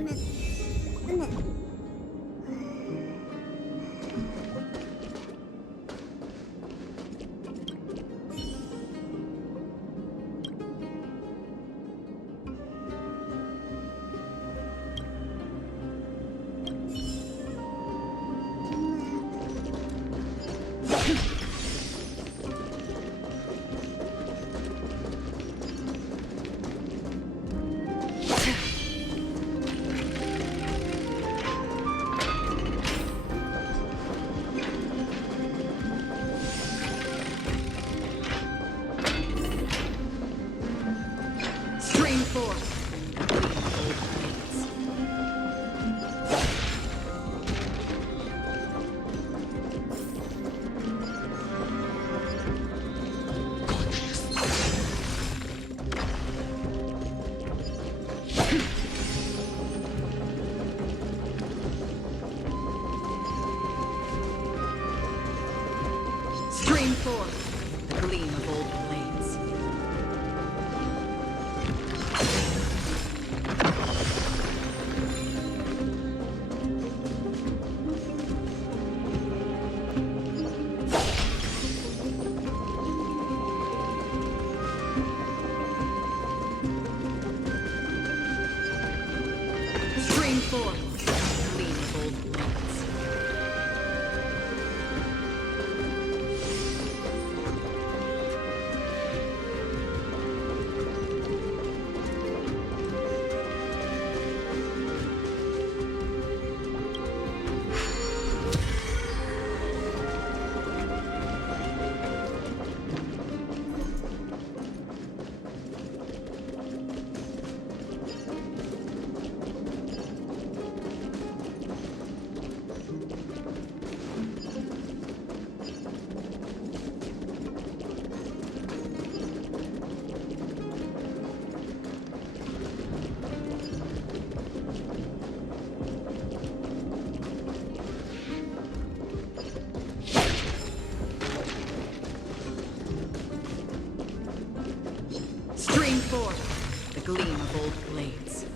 아니면 끝내. Stream forth the gleam of old blades. Stream forth the gleam of old blades. Stream forth the gleam of old blades.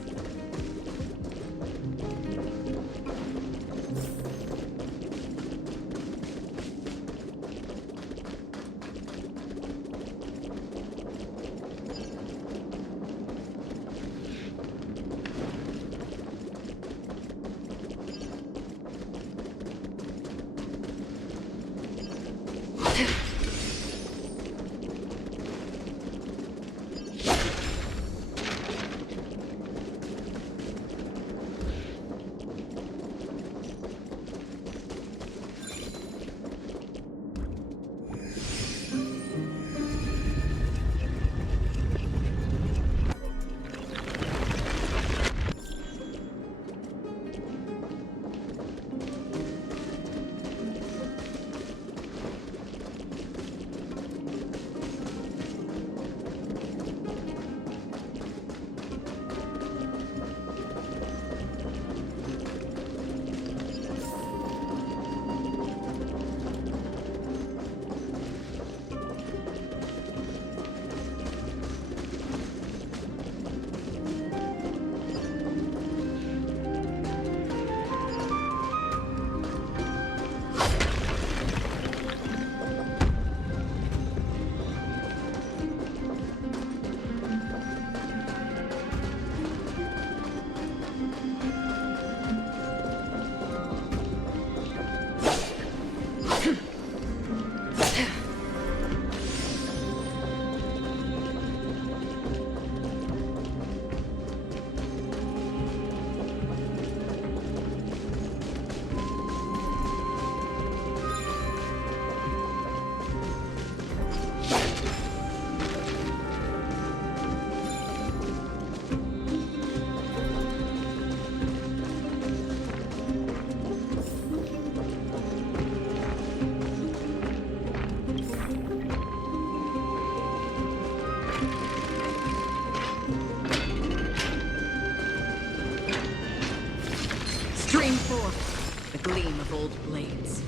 Stream forth the gleam of old blades.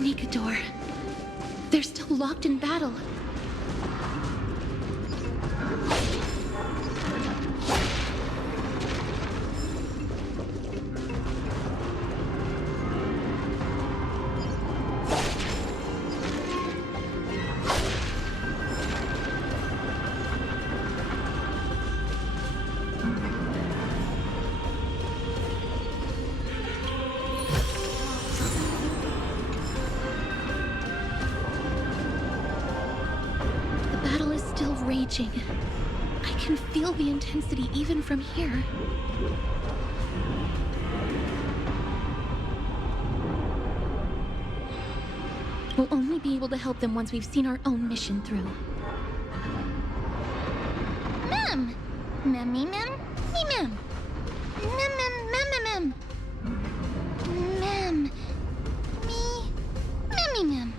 Nikador. They're still locked in battle. Raging. I can feel the intensity even from here. We'll only be able to help them once we've seen our own mission through. Mem! Memmy mem? Me mem! Mem mem mem mem mem! Mem! Me! Memmy mem!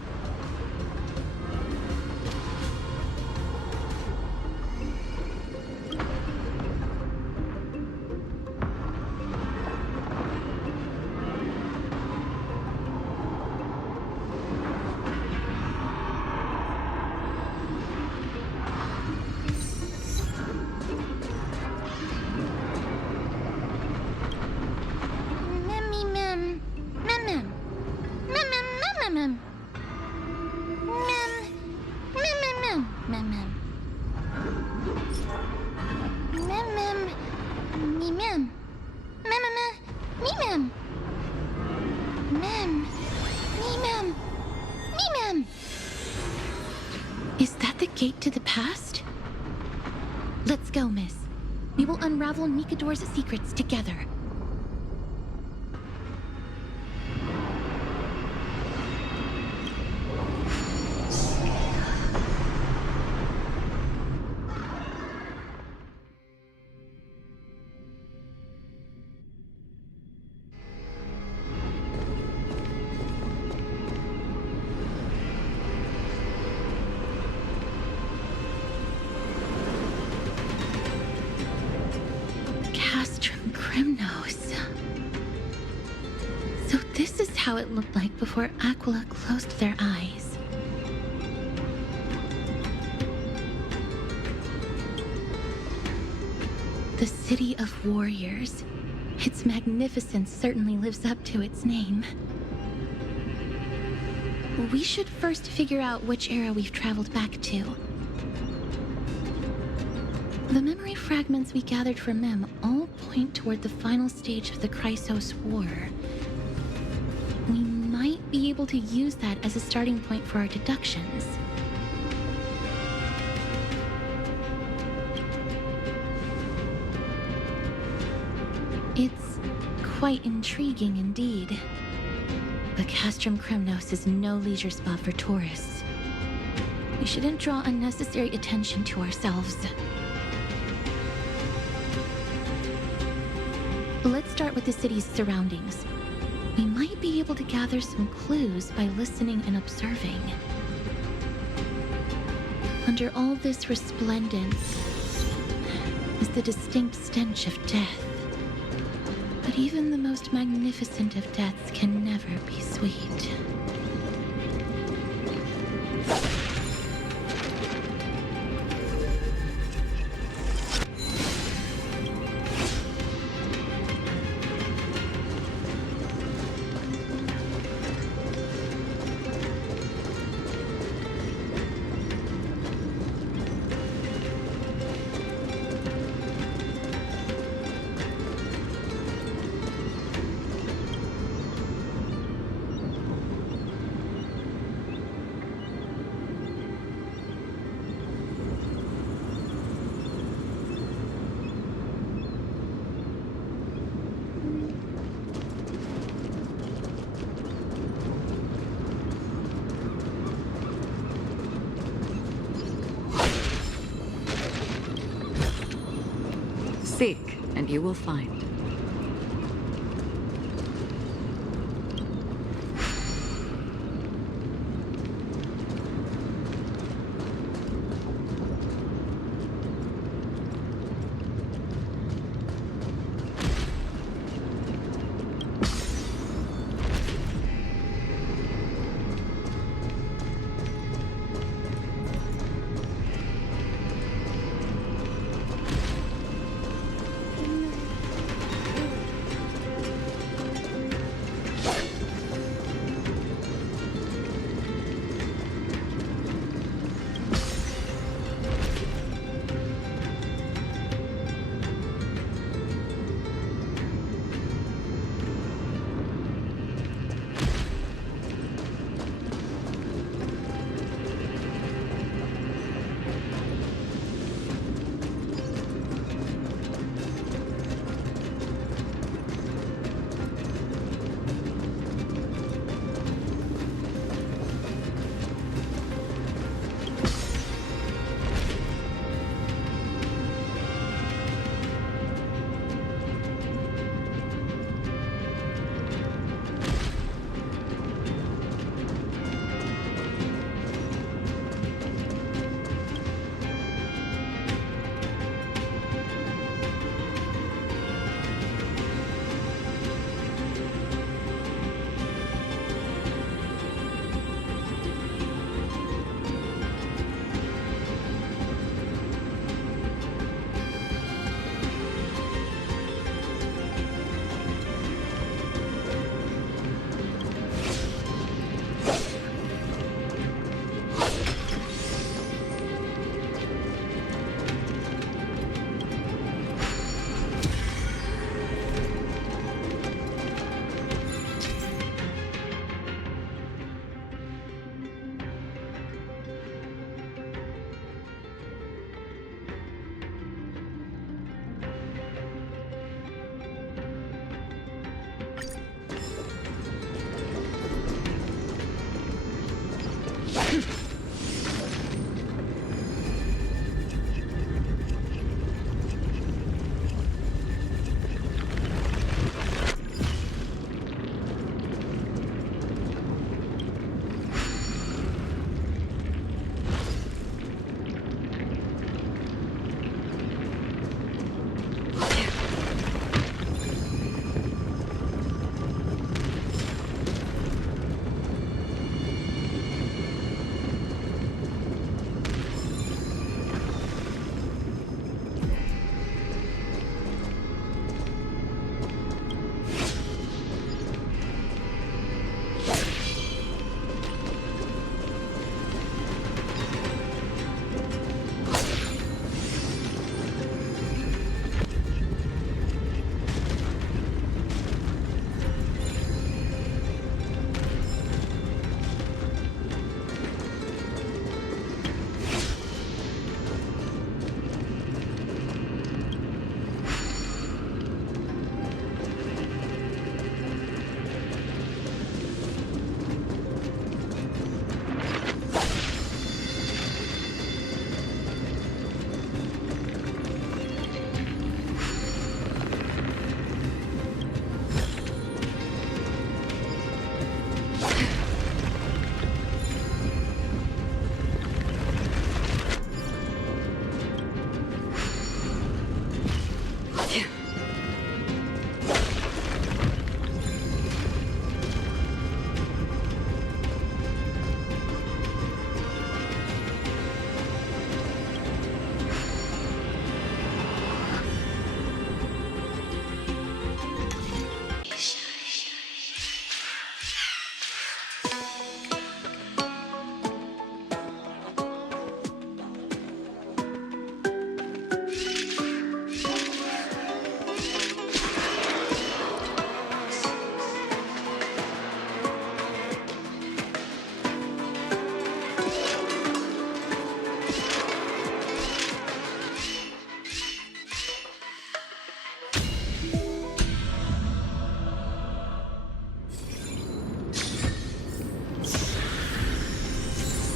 Is that the gate to the past? Let's go, miss. We will unravel Nikador's secrets together. Castrum Kremnos. So this is how it looked like before Aquila closed their eyes. The city of warriors. Its magnificence certainly lives up to its name. We should first figure out which era we've traveled back to. The memory fragments we gathered from Mem all point toward the final stage of the Chrysos War. We might be able to use that as a starting point for our deductions. It's quite intriguing indeed. But Castrum Kremnos is no leisure spot for tourists. We shouldn't draw unnecessary attention to ourselves. Let's start with the city's surroundings. We might be able to gather some clues by listening and observing. Under all this resplendence is the distinct stench of death. But even the most magnificent of deaths can never be sweet. Seek, and you will find.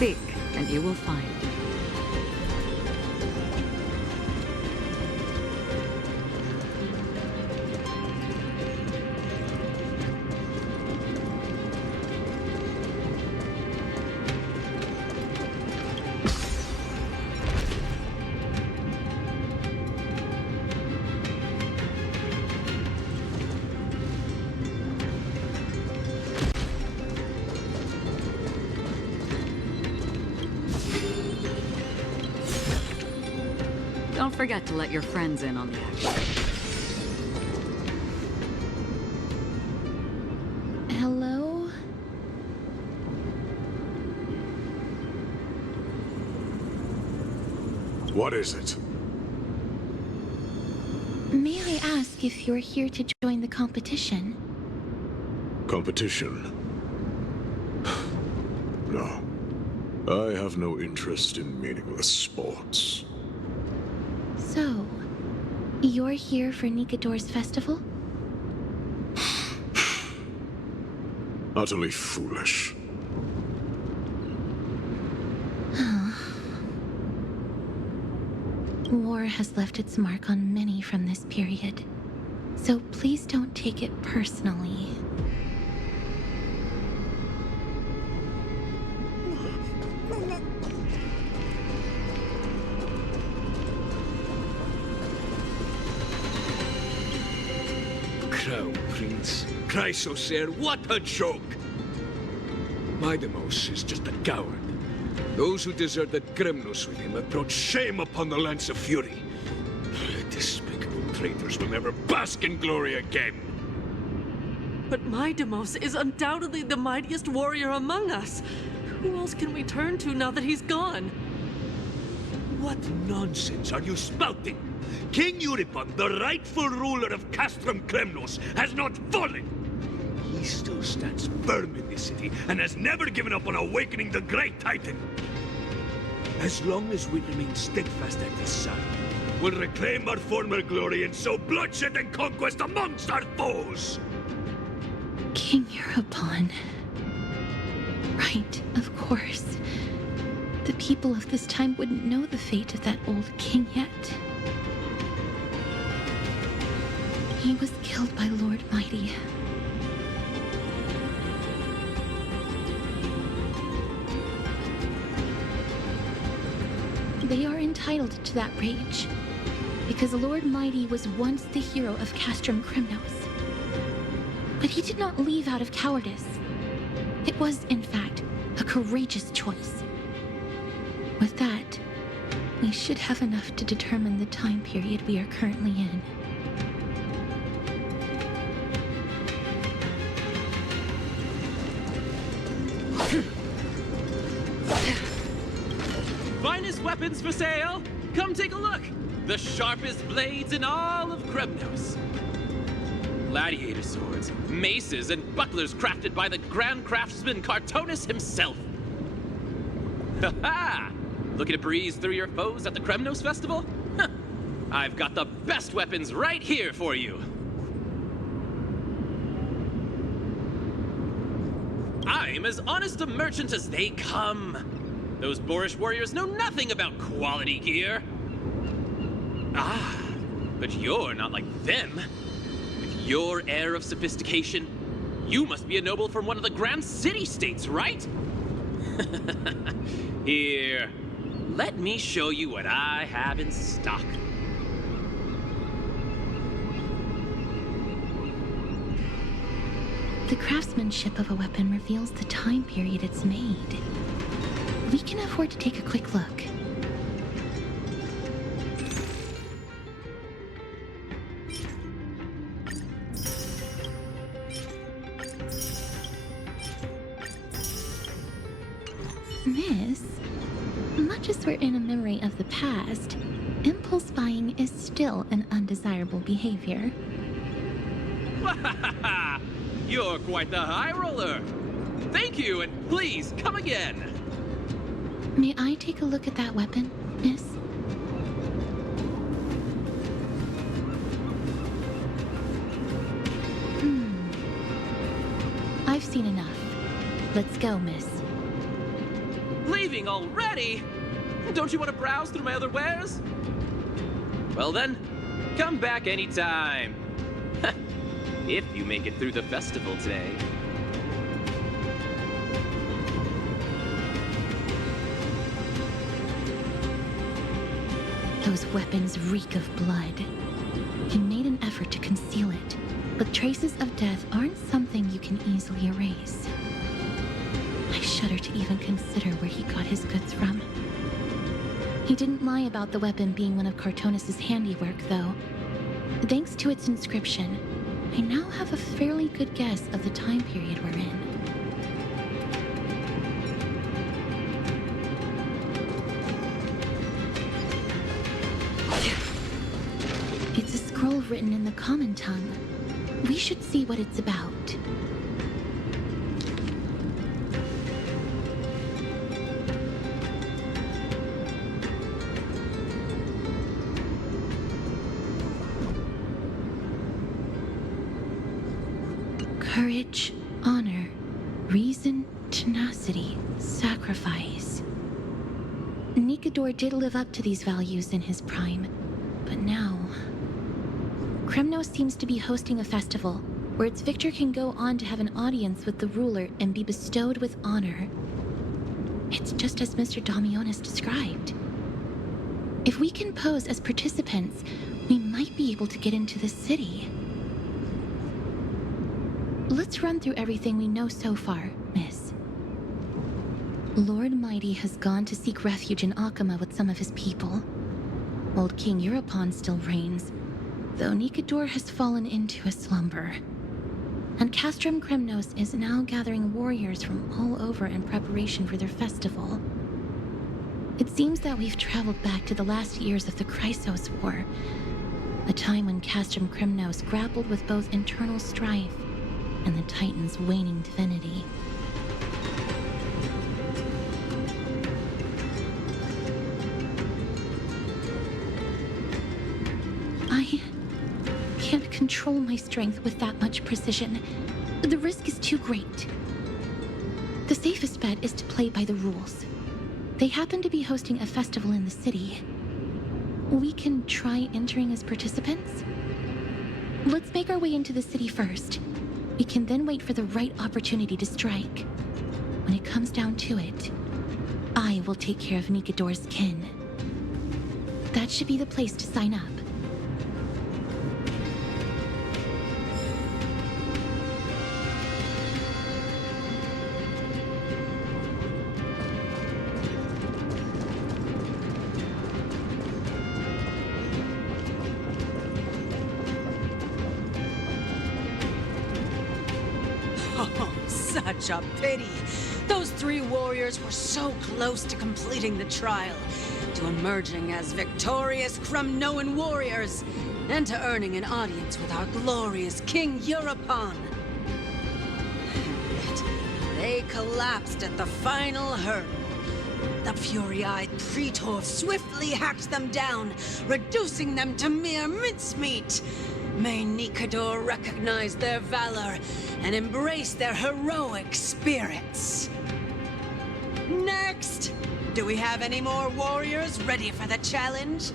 Seek, and you will find. Don't forget to let your friends in on the action. Hello? What is it? May I ask if you're here to join the competition? Competition? No. I have no interest in meaningless sports. So, you're here for Nikador's festival? Utterly foolish. War has left its mark on many from this period, so please don't take it personally. Crown Prince, Chrysosaur, what a joke! Midemos is just a coward. Those who deserted Kremnos with him have brought shame upon the Lance of Fury. Despicable traitors will never bask in glory again. But Midemos is undoubtedly the mightiest warrior among us. Who else can we turn to now that he's gone? What nonsense are you spouting? King Euripon, the rightful ruler of Castrum Kremnos, has not fallen! He still stands firm in this city and has never given up on awakening the great Titan. As long as we remain steadfast at his side, we'll reclaim our former glory and sow bloodshed and conquest amongst our foes! King Euripon. Right, of course. The people of this time wouldn't know the fate of that old king yet. He was killed by Lord Mighty. They are entitled to that rage, because Lord Mighty was once the hero of Castrum Kremnos. But he did not leave out of cowardice. It was, in fact, a courageous choice. With that, we should have enough to determine the time period we are currently in. Finest weapons for sale! Come take a look! The sharpest blades in all of Kremnos. Gladiator swords, maces, and bucklers crafted by the grand craftsman Cartonus himself. Ha-ha! Looking to breeze through your foes at the Kremnos festival? Huh. I've got the best weapons right here for you. I'm as honest a merchant as they come. Those boorish warriors know nothing about quality gear. Ah, but you're not like them. With your air of sophistication, you must be a noble from one of the grand city-states, right? Here, let me show you what I have in stock. The craftsmanship of a weapon reveals the time period it's made. We can afford to take a quick look. Miss, much as we're in a memory of the past, impulse buying is still an undesirable behavior. You're quite the high roller. Thank you, and please come again. May I take a look at that weapon, miss? I've seen enough. Let's go, miss. Leaving already? Don't you want to browse through my other wares? Well then, come back anytime. If you make it through the festival today. Those weapons reek of blood. He made an effort to conceal it, but traces of death aren't something you can easily erase. I shudder to even consider where he got his goods from. He didn't lie about the weapon being one of Cartonis' handiwork, though. Thanks to its inscription, I now have a fairly good guess of the time period we're in. It's a scroll written in the common tongue. We should see what it's about. Courage, honor, reason, tenacity, sacrifice. Nikador did live up to these values in his prime, but now... Kremnos seems to be hosting a festival where its victor can go on to have an audience with the ruler and be bestowed with honor. It's just as Mr. Damionis described. If we can pose as participants, we might be able to get into the city. Let's run through everything we know so far, Miss. Lord Mighty has gone to seek refuge in Okhema with some of his people. Old King Europon still reigns, though Nikador has fallen into a slumber. And Castrum Kremnos is now gathering warriors from all over in preparation for their festival. It seems that we've traveled back to the last years of the Chrysos War, a time when Castrum Kremnos grappled with both internal strife and the Titan's waning divinity. I can't control my strength with that much precision. The risk is too great. The safest bet is to play by the rules. They happen to be hosting a festival in the city. We can try entering as participants? Let's make our way into the city first. We can then wait for the right opportunity to strike. When it comes down to it, I will take care of Nikador's kin. That should be the place to sign up. Such a pity. Those three warriors were so close to completing the trial, to emerging as victorious Kremnoan warriors, and to earning an audience with our glorious King Europon. And yet, they collapsed at the final hurdle. The fury-eyed Praetor swiftly hacked them down, reducing them to mere mincemeat. May Nikador recognize their valor and embrace their heroic spirits. Next! Do we have any more warriors ready for the challenge?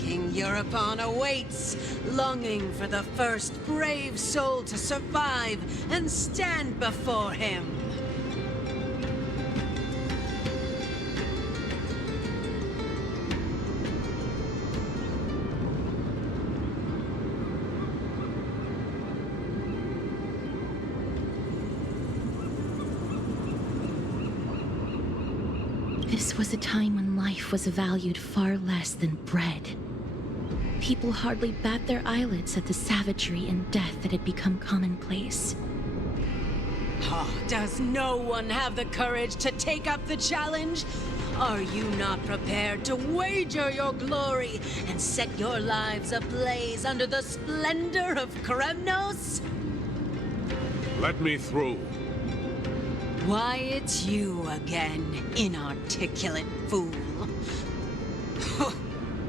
King Europon awaits, longing for the first brave soul to survive and stand before him. This was a time when life was valued far less than bread. People hardly bat their eyelids at the savagery and death that had become commonplace. Oh, does no one have the courage to take up the challenge? Are you not prepared to wager your glory and set your lives ablaze under the splendor of Kremnos? Let me through. Why, it's you again, inarticulate fool.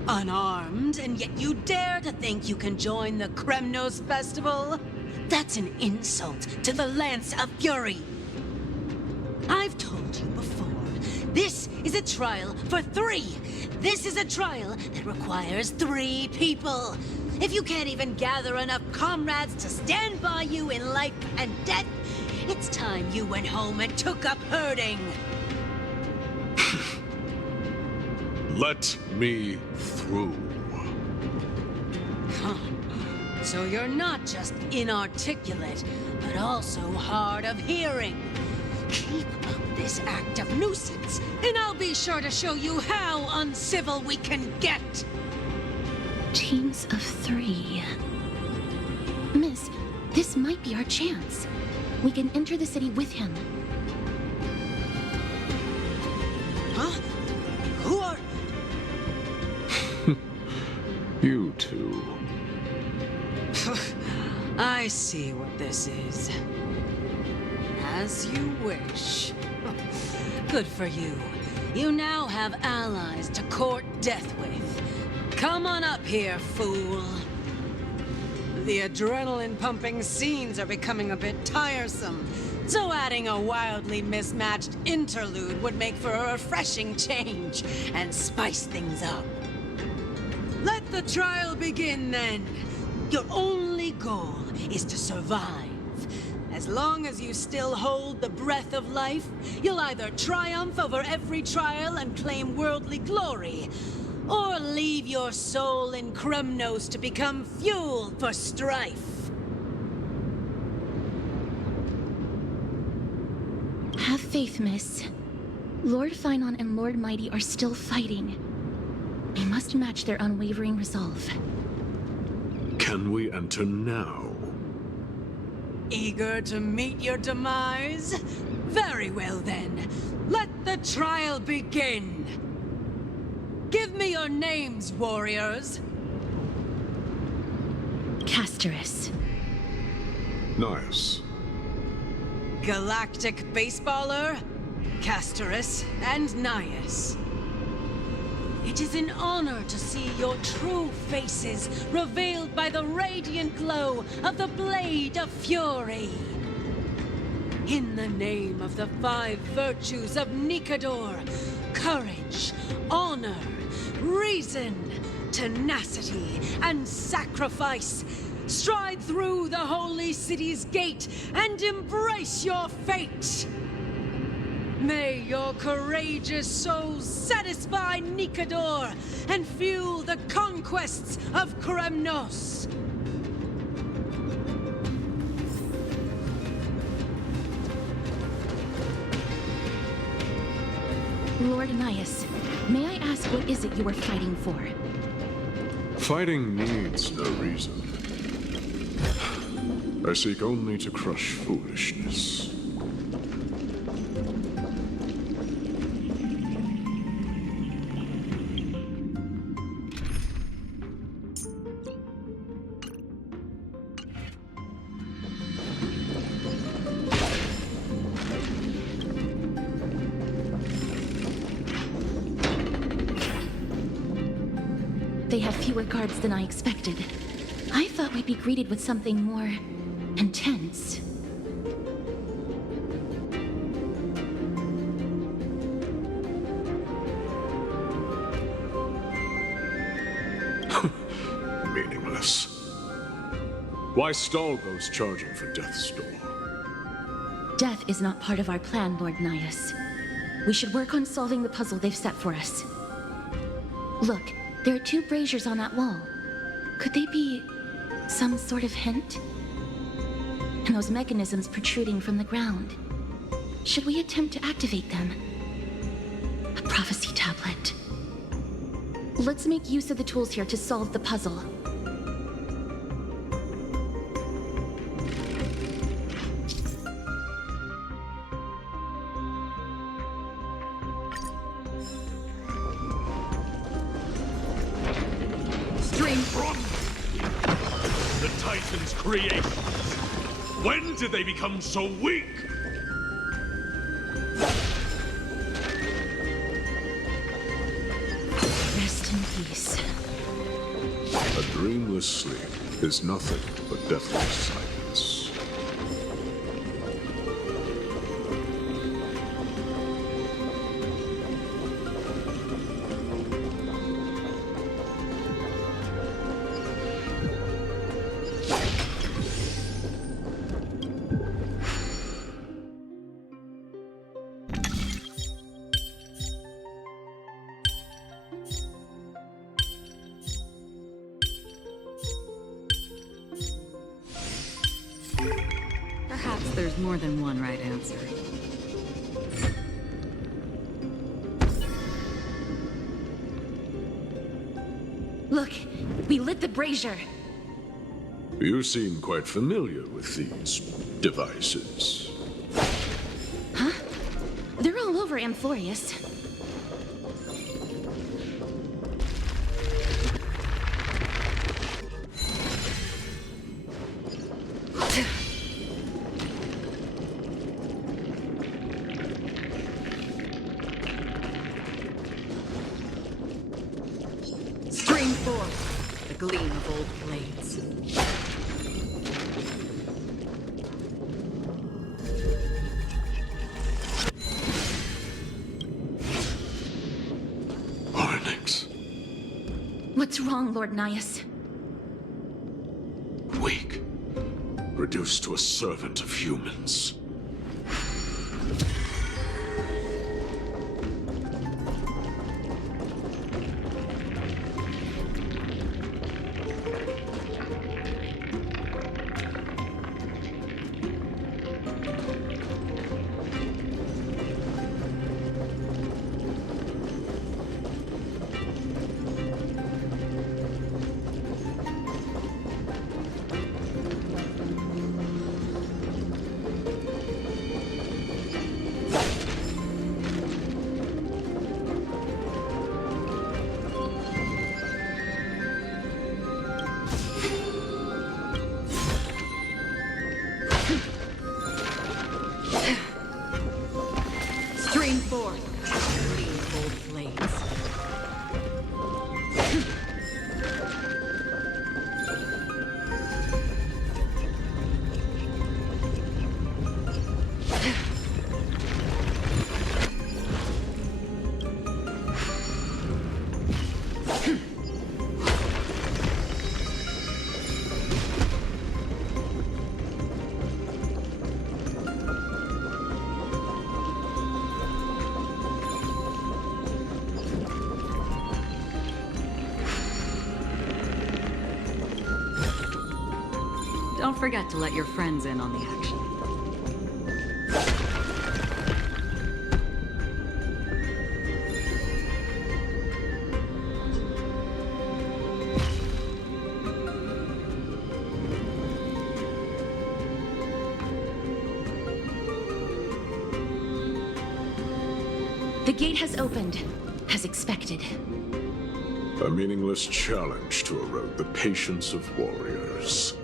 Unarmed, and yet you dare to think you can join the Kremnos festival? That's an insult to the Lance of Fury. I've told you before, This is a trial for 3. This is a trial that requires 3 people. If you can't even gather enough comrades to stand by you in life and death, it's time you went home and took up herding. Let me through. So you're not just inarticulate, but also hard of hearing. Keep up this act of nuisance, and I'll be sure to show you how uncivil we can get. Teams of 3. Miss, this might be our chance. We can enter the city with him. Huh? Who are... You two. I see what this is. As you wish. Good for you. You now have allies to court death with. Come on up here, fool. The adrenaline-pumping scenes are becoming a bit tiresome, so adding a wildly mismatched interlude would make for a refreshing change and spice things up. Let the trial begin, then. Your only goal is to survive. As long as you still hold the breath of life, you'll either triumph over every trial and claim worldly glory, or leave your soul in Kremnos to become fuel for strife. Have faith, miss. Lord Finon and Lord Mighty are still fighting. We must match their unwavering resolve. Can we enter now? Eager to meet your demise? Very well then. Let the trial begin. Give me your names, warriors. Castorus. Gnaeus. Galactic baseballer, Castorus, and Gnaeus. It is an honor to see your true faces revealed by the radiant glow of the Blade of Fury. In the name of the 5 virtues of Nikador, courage, honor, reason, tenacity, and sacrifice, stride through the holy city's gate and embrace your fate. May your courageous souls satisfy Nikador and fuel the conquests of Kremnos. Lord Gnaeus, may I ask what is it you are fighting for? Fighting needs no reason. I seek only to crush foolishness. They have fewer guards than I expected. I thought we'd be greeted with something more intense. Meaningless. Why stall those charging for death's door? Death is not part of our plan, Lord Gnaeus. We should work on solving the puzzle they've set for us. Look, there are 2 braziers on that wall. Could they be some sort of hint? And those mechanisms protruding from the ground. Should we attempt to activate them? A prophecy tablet. Let's make use of the tools here to solve the puzzle. The Titan's creations. When did they become so weak? Rest in peace. A dreamless sleep is nothing but deathless silence. there's more than one right answer. Look, we lit the brazier. You seem quite familiar with these devices. Huh? They're all over Amphoreus. Stream forth the gleam of old blades. What's wrong, Lord Gnaeus? Weak. Reduced to a servant of humans. Stream forth the gleam of old blades. Don't forget to let your friends in on the action. The gate has opened, as expected. A meaningless challenge to erode the patience of warriors.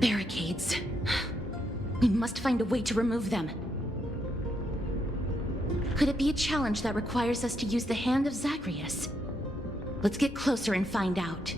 Barricades. We must find a way to remove them. Could it be a challenge that requires us to use the hand of Zagreus? Let's get closer and find out.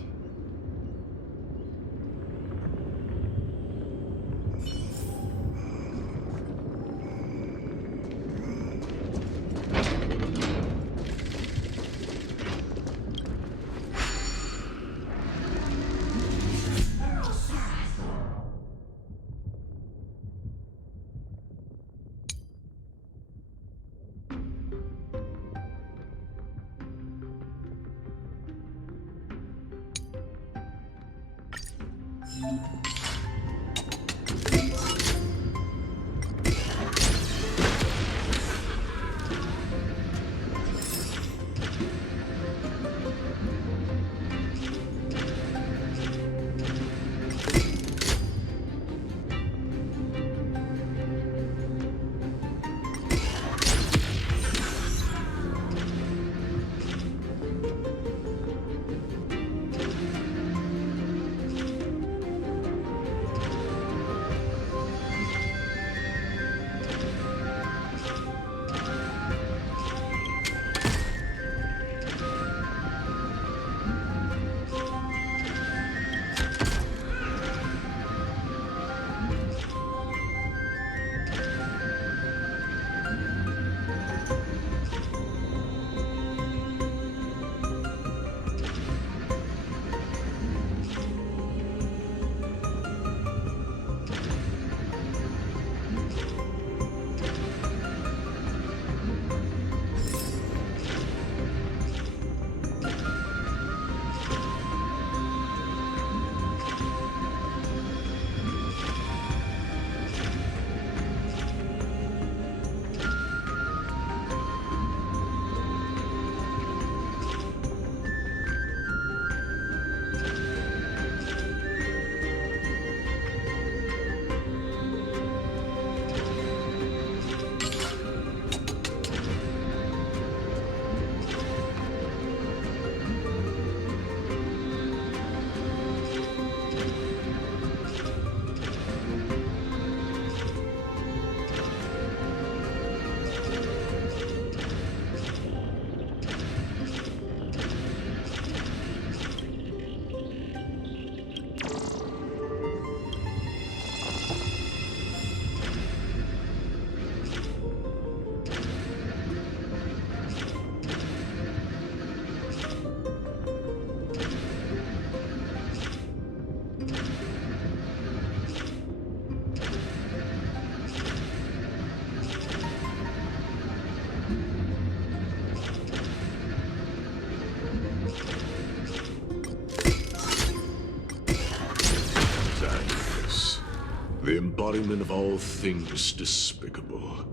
embodiment of all things despicable.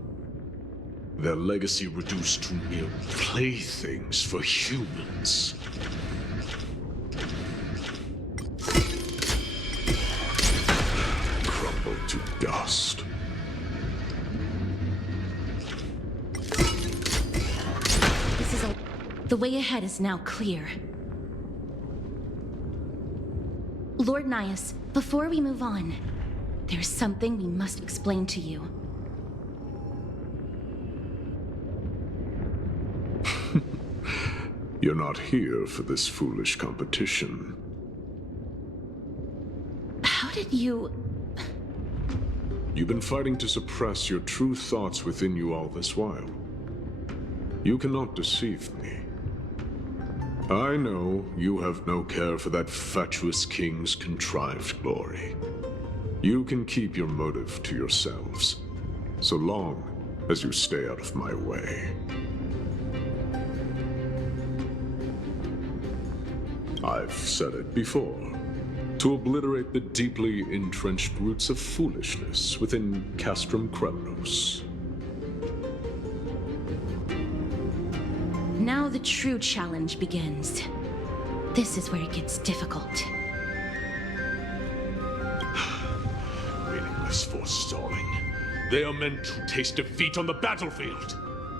Their legacy reduced to mere playthings for humans. Crumble to dust. The way ahead is now clear. Lord Gnaeus, before we move on, there's something we must explain to you. You're not here for this foolish competition. How did you... You've been fighting to suppress your true thoughts within you all this while. You cannot deceive me. I know you have no care for that fatuous king's contrived glory. You can keep your motive to yourselves, so long as you stay out of my way. I've said it before. To obliterate the deeply entrenched roots of foolishness within Castrum Kremnos. Now the true challenge begins. This is where it gets difficult. Meaningless forestalling. They are meant to taste defeat on the battlefield.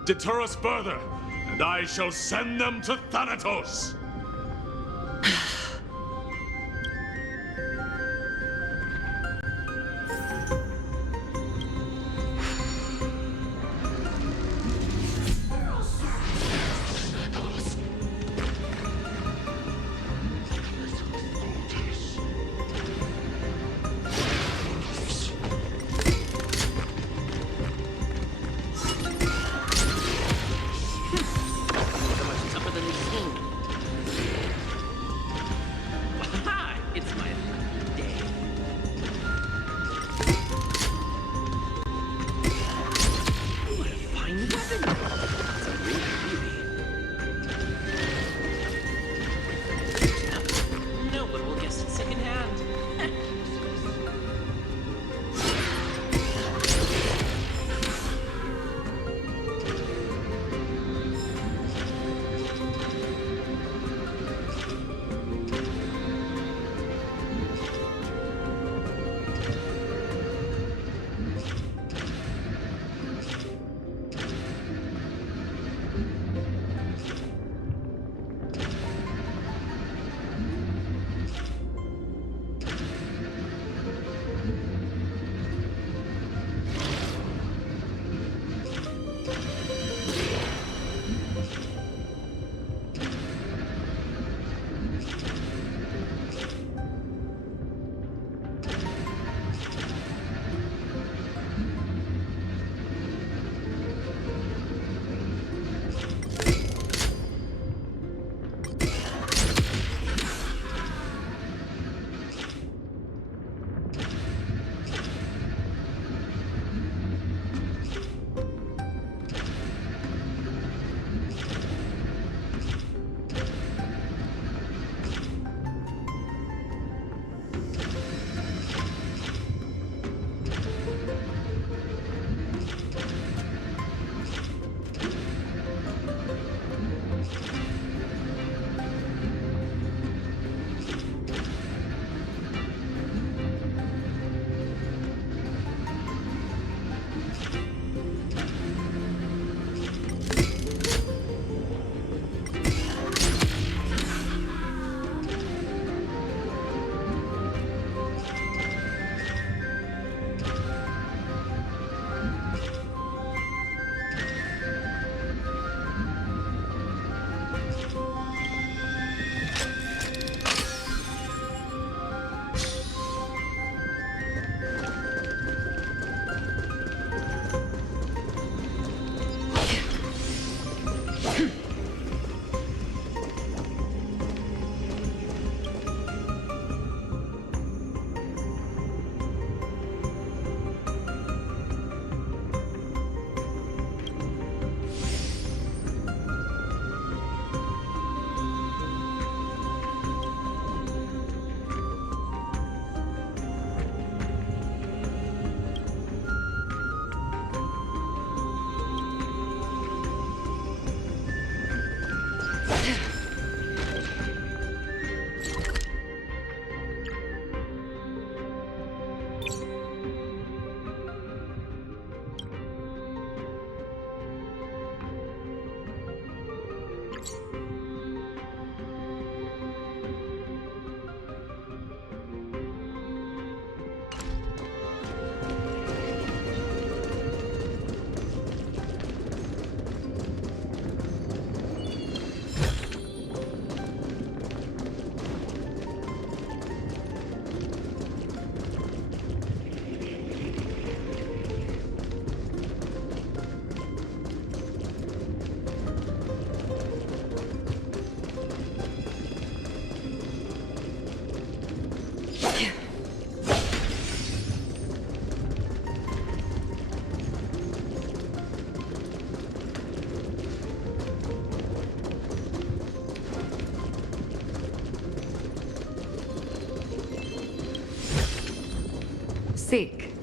Deter us further, and I shall send them to Thanatos!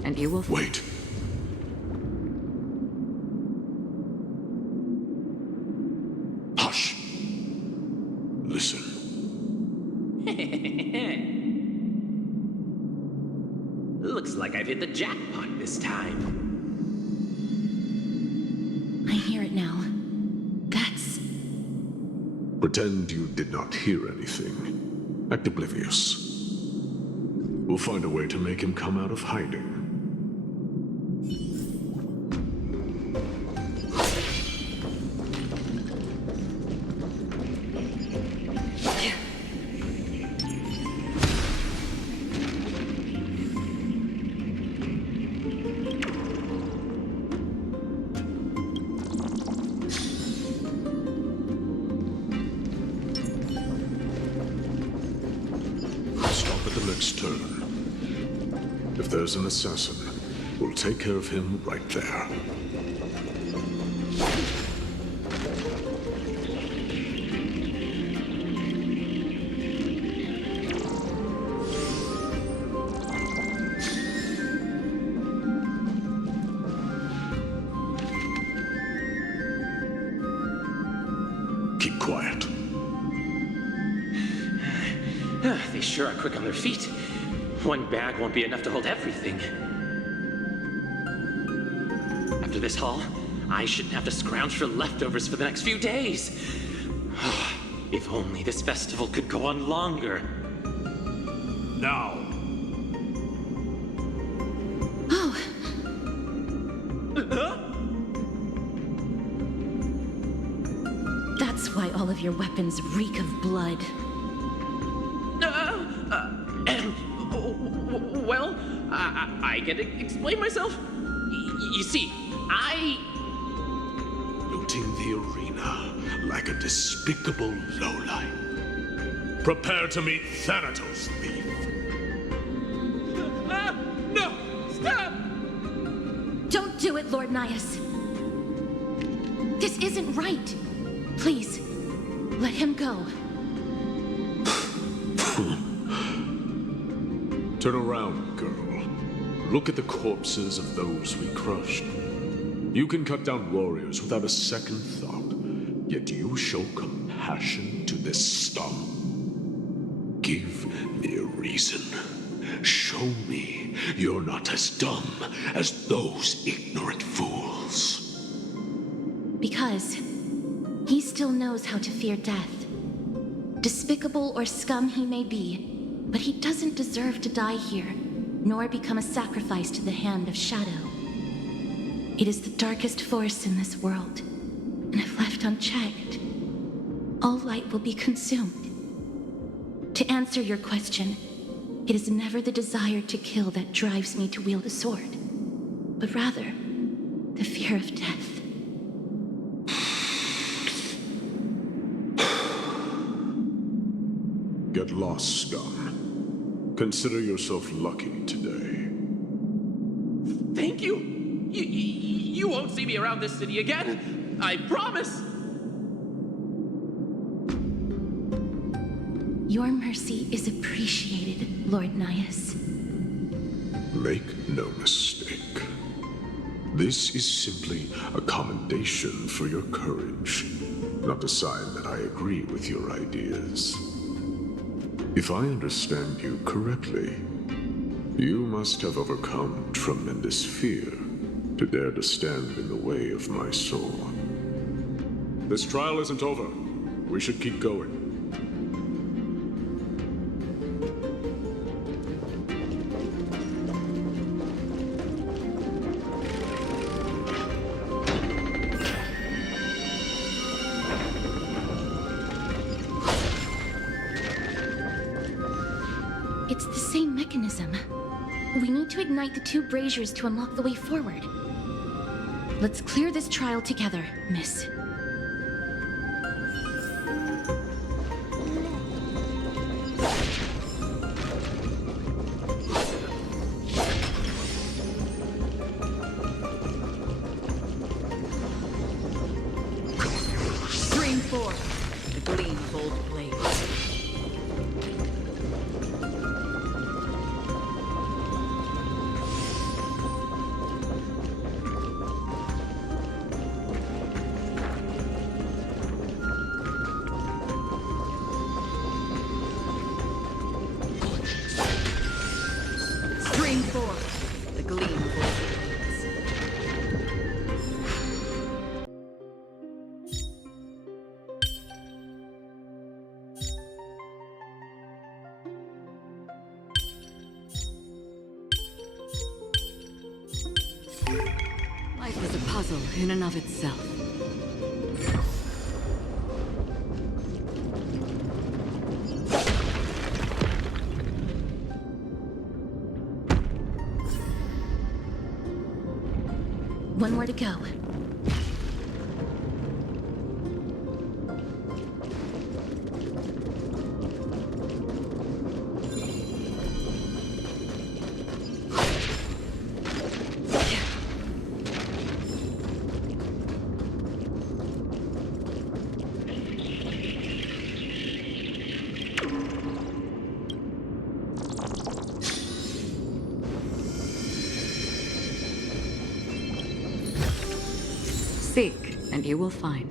and you will... Wait. Hush. Listen. Looks like I've hit the jackpot this time. I hear it now. That's... Pretend you did not hear anything. Act oblivious. We'll find a way to make him come out of hiding. Turn. If there's an assassin, we'll take care of him right there. Keep quiet. They sure are quick on their feet. One bag won't be enough to hold everything. After this haul, I shouldn't have to scrounge for leftovers for the next few days. If only this festival could go on longer. Now. Oh. That's why all of your weapons reek of blood. Well, I can explain myself. You see, Looting the arena like a despicable lowlife. Prepare to meet Thanatos, thief. No! Stop! Don't do it, Lord Gnaeus. This isn't right. Please, let him go. Turn around, girl. Look at the corpses of those we crushed. You can cut down warriors without a second thought, yet you show compassion to this scum. Give me a reason. Show me you're not as dumb as those ignorant fools. Because he still knows how to fear death. Despicable or scum he may be, but he doesn't deserve to die here, nor become a sacrifice to the hand of Shadow. It is the darkest force in this world, and if left unchecked, all light will be consumed. To answer your question, it is never the desire to kill that drives me to wield a sword, but rather the fear of death. Get lost, scum. Consider yourself lucky today. Thank you. You won't see me around this city again. I promise. Your mercy is appreciated, Lord Gnaeus. Make no mistake. This is simply a commendation for your courage, not a sign that I agree with your ideas. If I understand you correctly, you must have overcome tremendous fear to dare to stand in the way of my soul. This trial isn't over. We should keep going. It's the same mechanism. We need to ignite the two braziers to unlock the way forward. Let's clear this trial together, miss. Stream forth the gleam of old blades. puzzle in and of itself. One more to go. Seek, and you will find.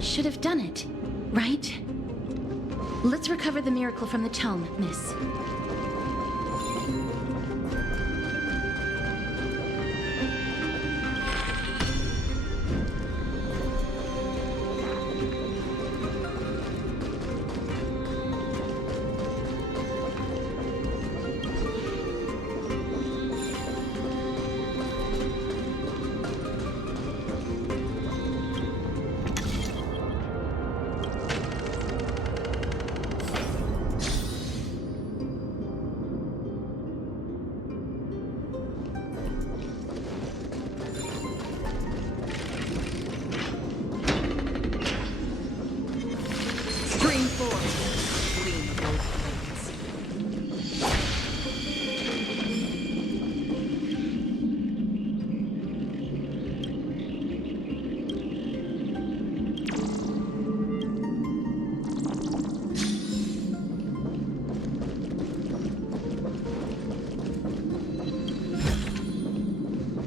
Should have done it, right? Let's recover the miracle from the tome, miss.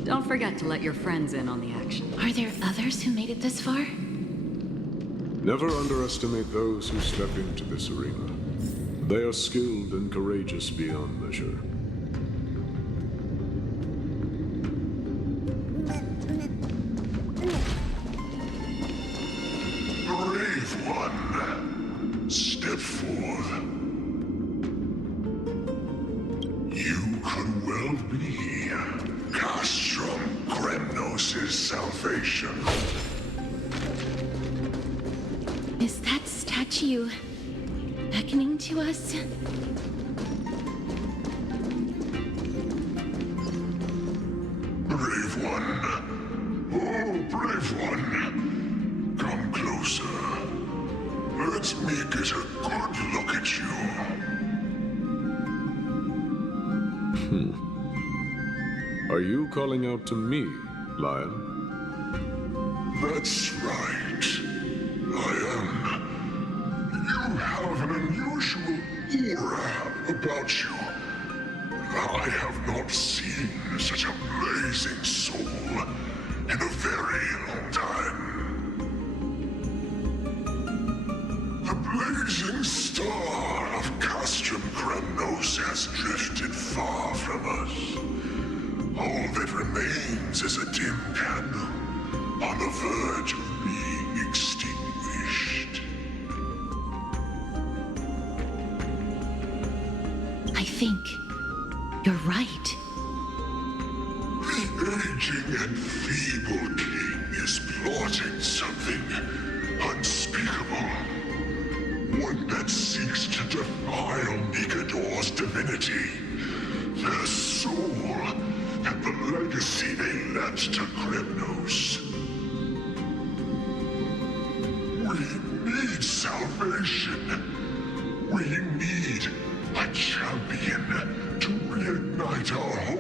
Don't forget to let your friends in on the action. Are there others who made it this far? Never underestimate those who step into this arena. They are skilled and courageous beyond measure. Brave one, step forth. You could well be Castrum Kremnos' salvation. Is that statue beckoning to us? Brave one. Oh, brave one. Come closer. Let me get a good look at you. Are you calling out to me, Lion? That's right. I am. You have an unusual aura about you. I have not seen such a blazing soul in a very long time. The blazing star of Castrum Kremnos has drifted far from us. All that remains is a dim candle on the verge of being extinguished. I think you're right. The aging and feeble king is plotting something unspeakable. One that seeks to defile Nikador's divinity, their soul, and the legacy they left to Kremnos. We need salvation. We need a champion to reignite our hope.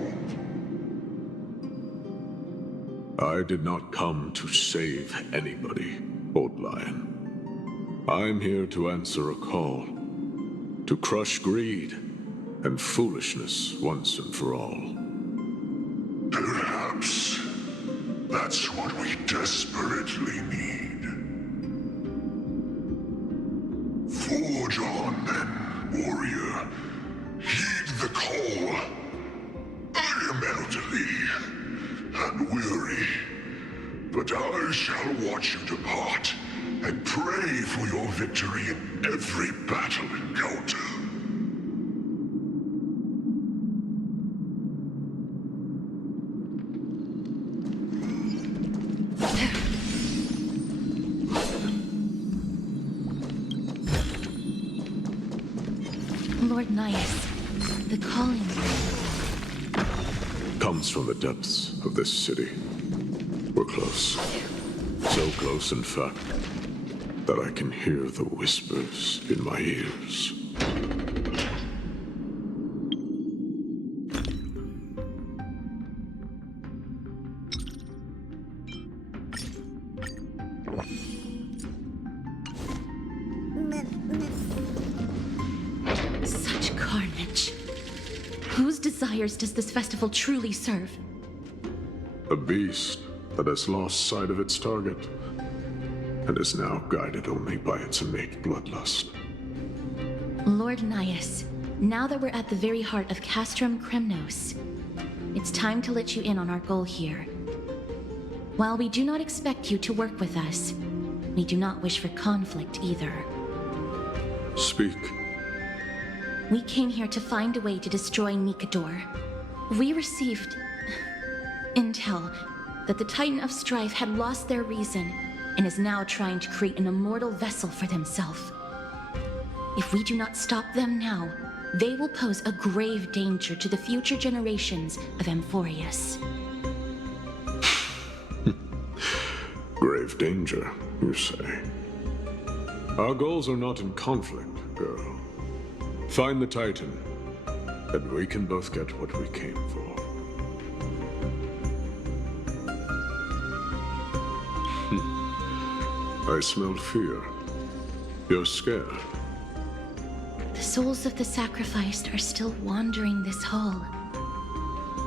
I did not come to save anybody, Old Lion. I'm here to answer a call, to crush greed and foolishness once and for all. Perhaps that's what we desperately need. Forge on then, warrior. Heed the call. I am elderly and weary, but I shall watch you depart and pray for your victory in every battle encounter. Lord Gnaeus, the calling Comes from the depths of this city. We're close. So close, in fact, that I can hear the whispers in my ears. Such carnage. Whose desires does this festival truly serve? A beast that has lost sight of its target and is now guided only by its innate bloodlust. Lord Gnaeus, now that we're at the very heart of Castrum Kremnos, it's time to let you in on our goal here. While we do not expect you to work with us, we do not wish for conflict either. Speak. We came here to find a way to destroy Nikador. We received intel that the Titan of Strife had lost their reason and is now trying to create an immortal vessel for themselves. If we do not stop them now, they will pose a grave danger to the future generations of Amphoreus. Grave danger, you say? Our goals are not in conflict, girl. Find the Titan, and we can both get what we came for. I smell fear. You're scared. The souls of the sacrificed are still wandering this hall.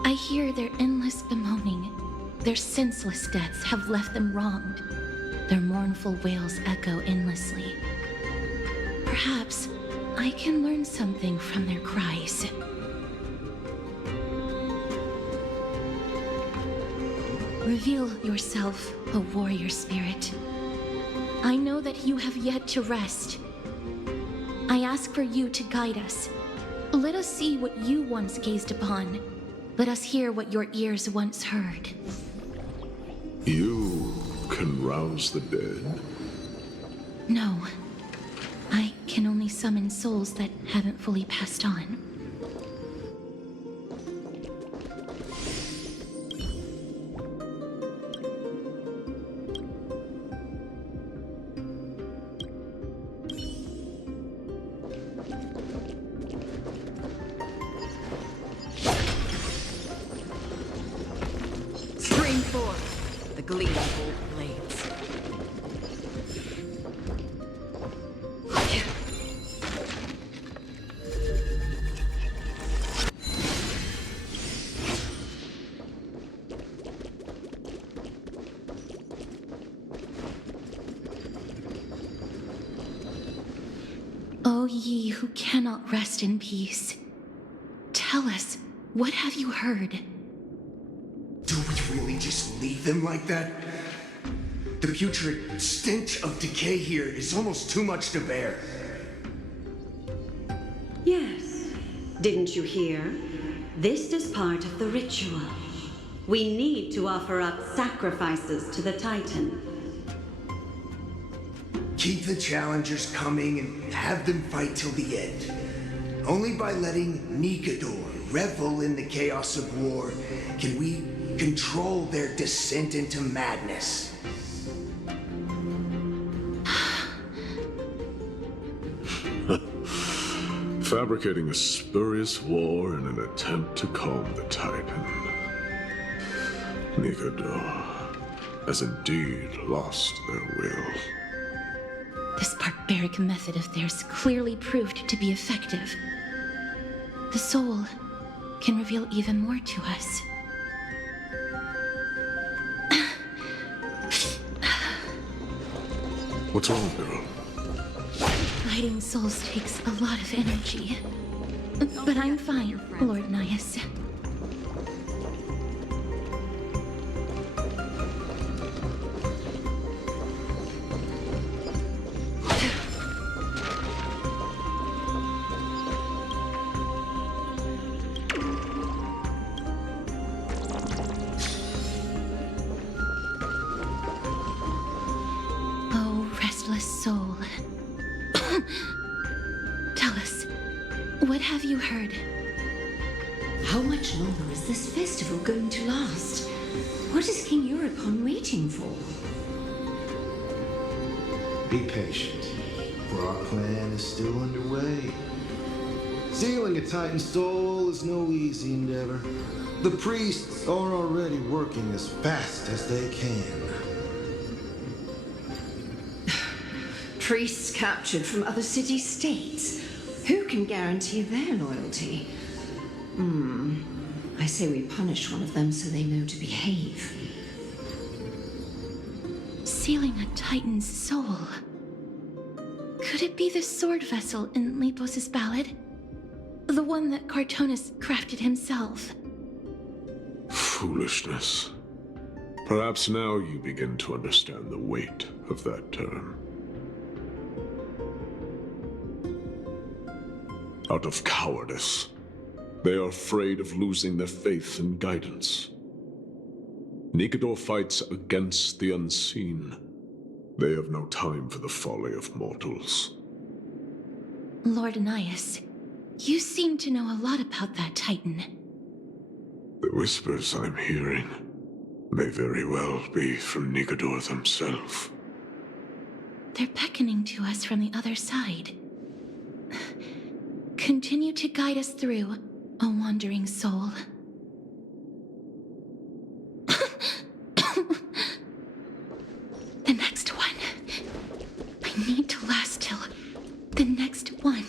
I hear their endless bemoaning. Their senseless deaths have left them wronged. Their mournful wails echo endlessly. Perhaps I can learn something from their cries. Reveal yourself, O warrior spirit. I know that you have yet to rest. I ask for you to guide us. Let us see what you once gazed upon. Let us hear what your ears once heard. You can rouse the dead? No. I can only summon souls that haven't fully passed on. Spring forth, the gleam of old blades. O ye who cannot rest in peace, tell us, what have you heard? Do we really just leave them like that? The putrid stench of decay here is almost too much to bear. Yes. Didn't you hear? This is part of the ritual. We need to offer up sacrifices to the Titan. Keep the challengers coming and have them fight till the end. Only by letting Nikador revel in the chaos of war can we control their descent into madness. Fabricating a spurious war in an attempt to calm the Titan. Nikador has indeed lost their will. This barbaric method of theirs clearly proved to be effective. The soul can reveal even more to us. What's wrong, girl? Fighting souls takes a lot of energy. But I'm fine, Lord Gnaeus. Soul. Tell us, what have you heard? How much longer is this festival going to last? What is King Euripon waiting for? Be patient, for our plan is still underway. Sealing a Titan soul is no easy endeavor. The priests are already working as fast as they can. Priests captured from other city-states. Who can guarantee their loyalty? I say we punish one of them so they know to behave. Sealing a Titan's soul. Could it be the sword vessel in Lepos's ballad? The one that Cartonus crafted himself? Foolishness. Perhaps now you begin to understand the weight of that term. Out of cowardice, they are afraid of losing their faith and guidance. Nikador fights against the unseen. They have no time for the folly of mortals. Lord Gnaeus, you seem to know a lot about that Titan. The whispers I'm hearing may very well be from Nikador themselves. They're beckoning to us from the other side. Continue to guide us through, O wandering soul. The next one. I need to last till the next one.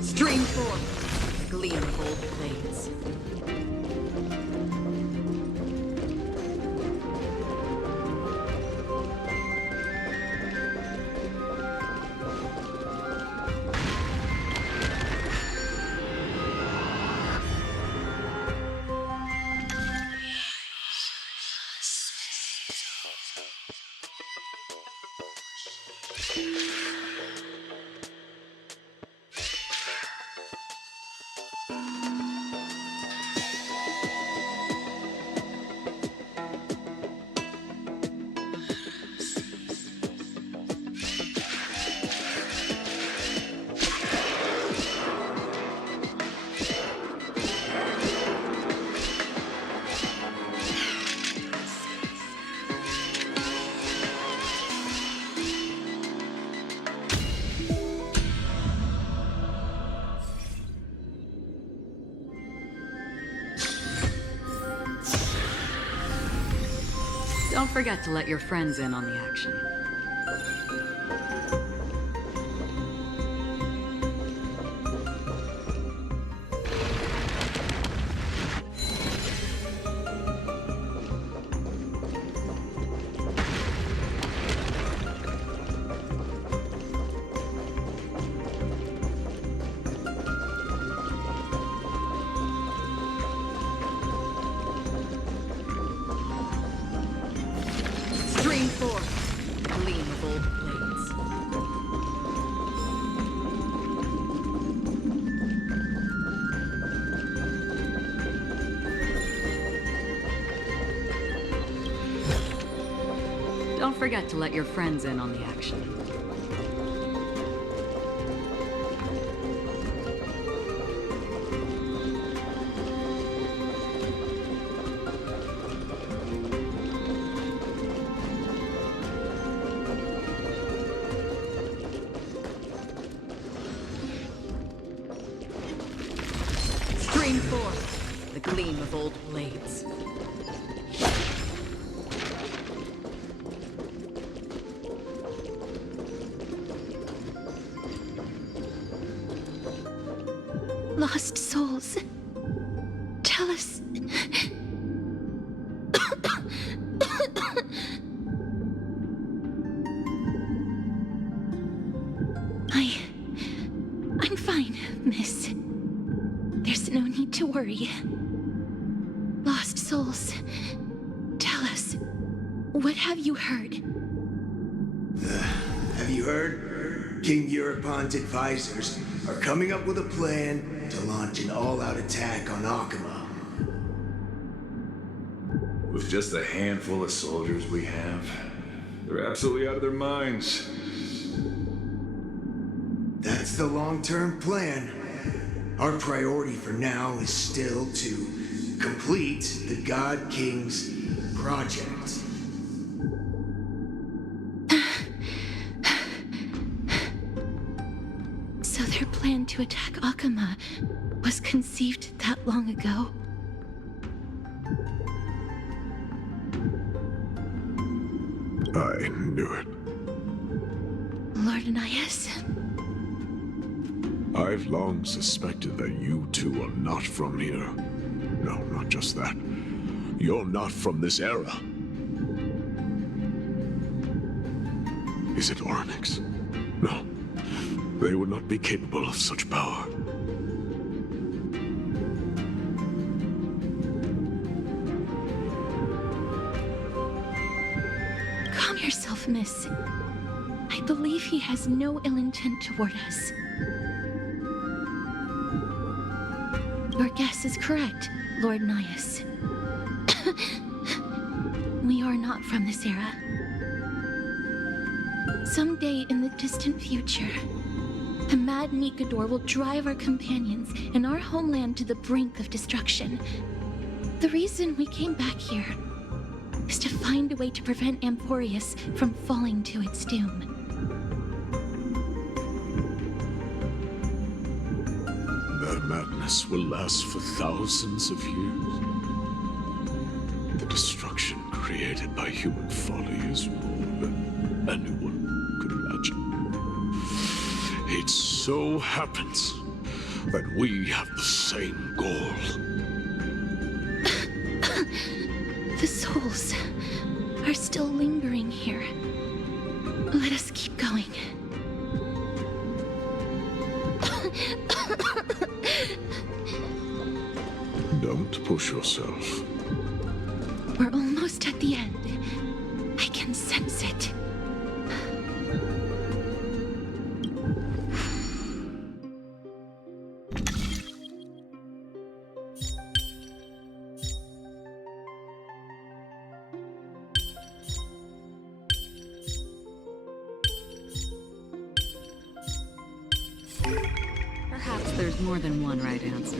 Stream forth, the gleam of old blades. Don't forget to let your friends in on the action. Stream forth, gleam of old blades. Don't forget to let your friends in on the action. Stream forth, the gleam of old blades. Lost souls. Tell us. I'm fine, miss. There's no need to worry. Lost souls. Tell us. What have you heard? Have you heard? King Eurypon's advisors are coming up with a plan to launch an all-out attack on Okhema. With just a handful of soldiers we have, they're absolutely out of their minds. That's the long-term plan. Our priority for now is still to complete the God King's project. So their plan to attack Okhema was conceived that long ago? I knew it. Lord Gnaeus? I've long suspected that you two are not from here. No, not just that. You're not from this era. Is it Oryx? No. They would not be capable of such power. Calm yourself, miss. I believe he has no ill intent toward us. Your guess is correct, Lord Gnaeus. We are not from this era. Someday in the distant future, the mad Nikador will drive our companions and our homeland to the brink of destruction. The reason we came back here is to find a way to prevent Amphoreus from falling to its doom. Their madness will last for thousands of years. The destruction created by human folly is more than anyone could imagine. It so happens that we have the same goal. The souls are still lingering here. Let us keep going. Don't push yourself. We're almost at the end. I can sense it. Perhaps there's more than one right answer.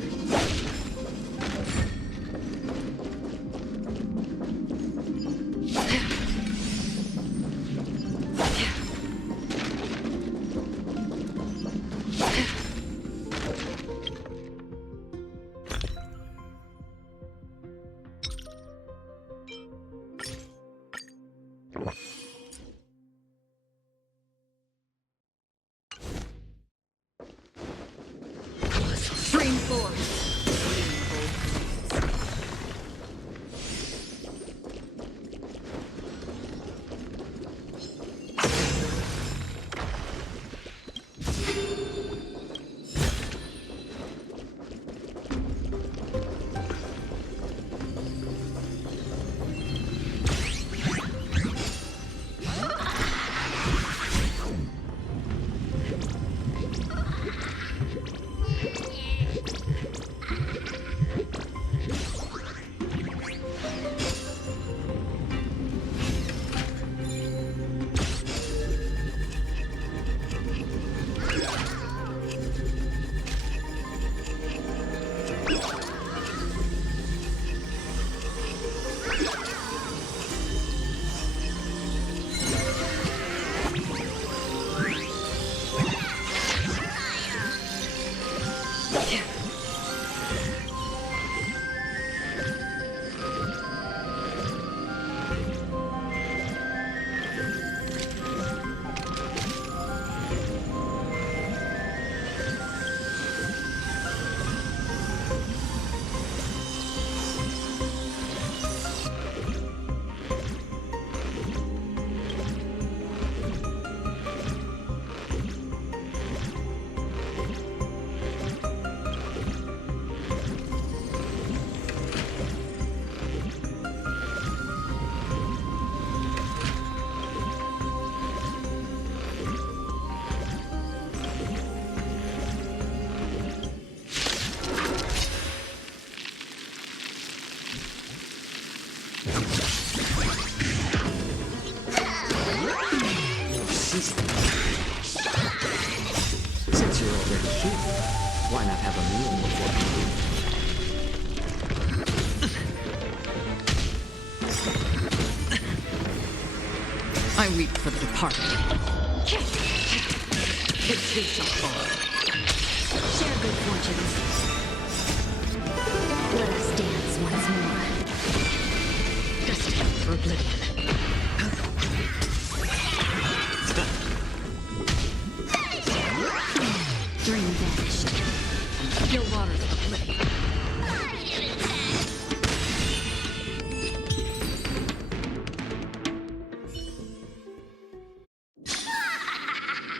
I weep for the departed. It too shall fall. Share good fortunes. Let us dance once more. Destined for oblivion. Dream vanished. Still waters of oblivion.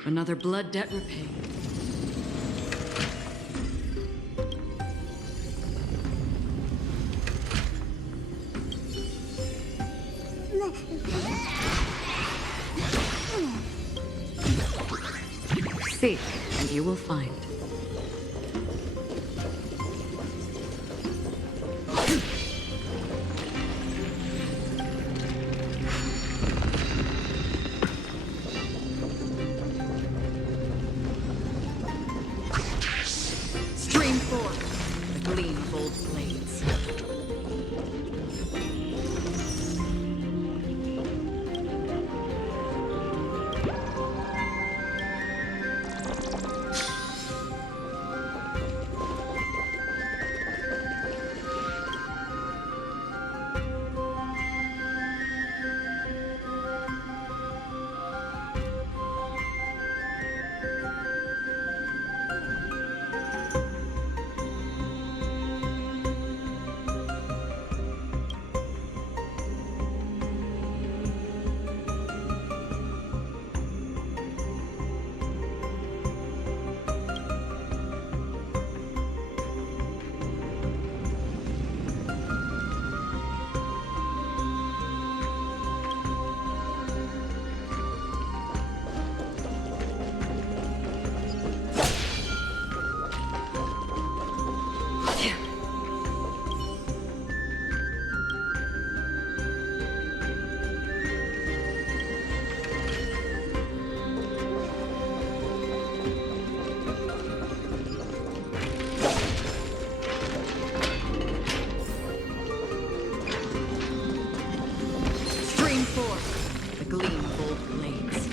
Another blood debt repaid. Seek, and you will find. Stream forth, the gleam of old blades. The gleam of old blades.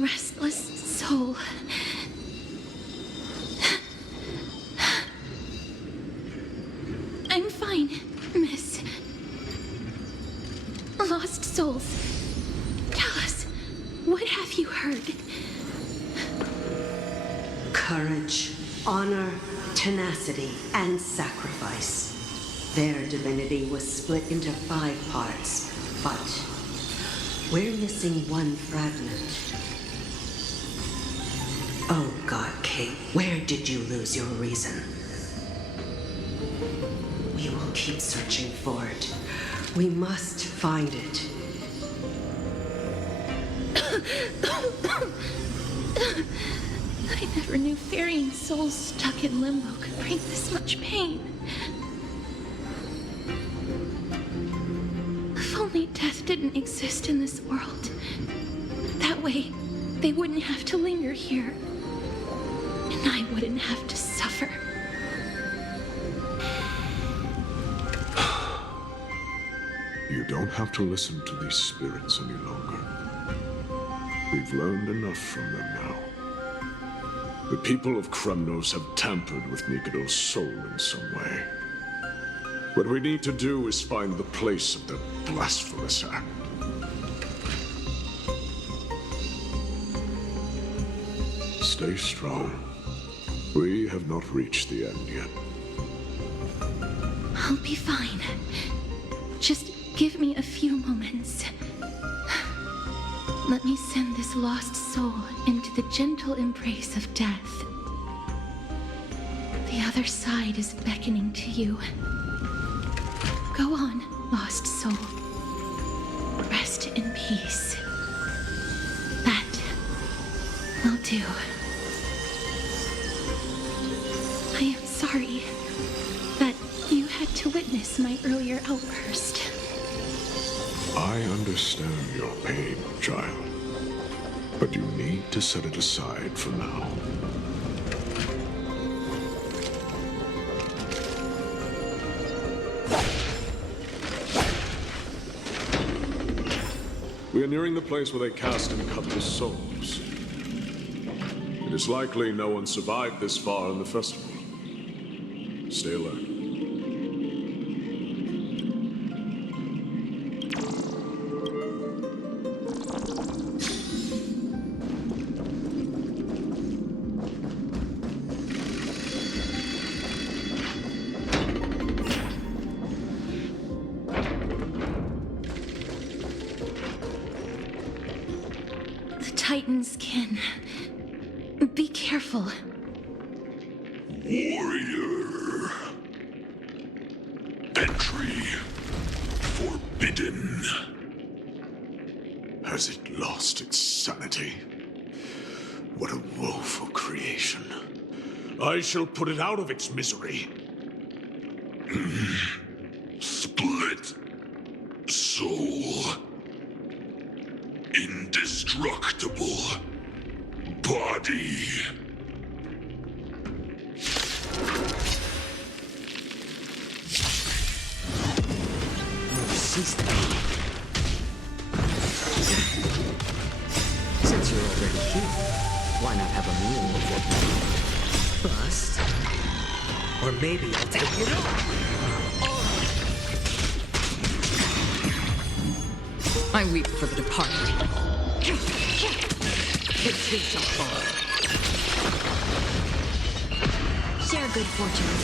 Restless soul. I'm fine, miss. Lost souls. Tell us, what have you heard? Courage Honor, tenacity, and sacrifice. Their divinity was split into 5 parts, but we're missing one fragment. Oh God, Kate, where did you lose your reason? We will keep searching for it. We must find it. I never knew ferrying souls stuck in limbo could bring this much pain. If only death didn't exist in this world. That way, they wouldn't have to linger here. And I wouldn't have to suffer. You don't have to listen to these spirits any longer. We've learned enough from them now. The people of Kremnos have tampered with Nikador's soul in some way. What we need to do is find the place of their blasphemous act. Stay strong. We have not reached the end yet. I'll be fine. Just give me a few moments. Let me send this lost soul into the gentle embrace of death. The other side is beckoning to you. Go on, lost soul. Rest in peace. That will do. I am sorry that you had to witness my earlier outburst. I understand your pain, child. But you need to set it aside for now. We are nearing the place where they cast and cut the souls. It is likely no one survived this far in the festival. Stay alert. Titans can. Be careful. Warrior. Entry forbidden. Has it lost its sanity? What a woeful creation. I shall put it out of its misery. Split soul. Indestructible body. Cease the pain. Since you're already here, why not have a meal before you bust? Or maybe I'll take it all. I weep for the departed. It too shall fall. Share good fortunes.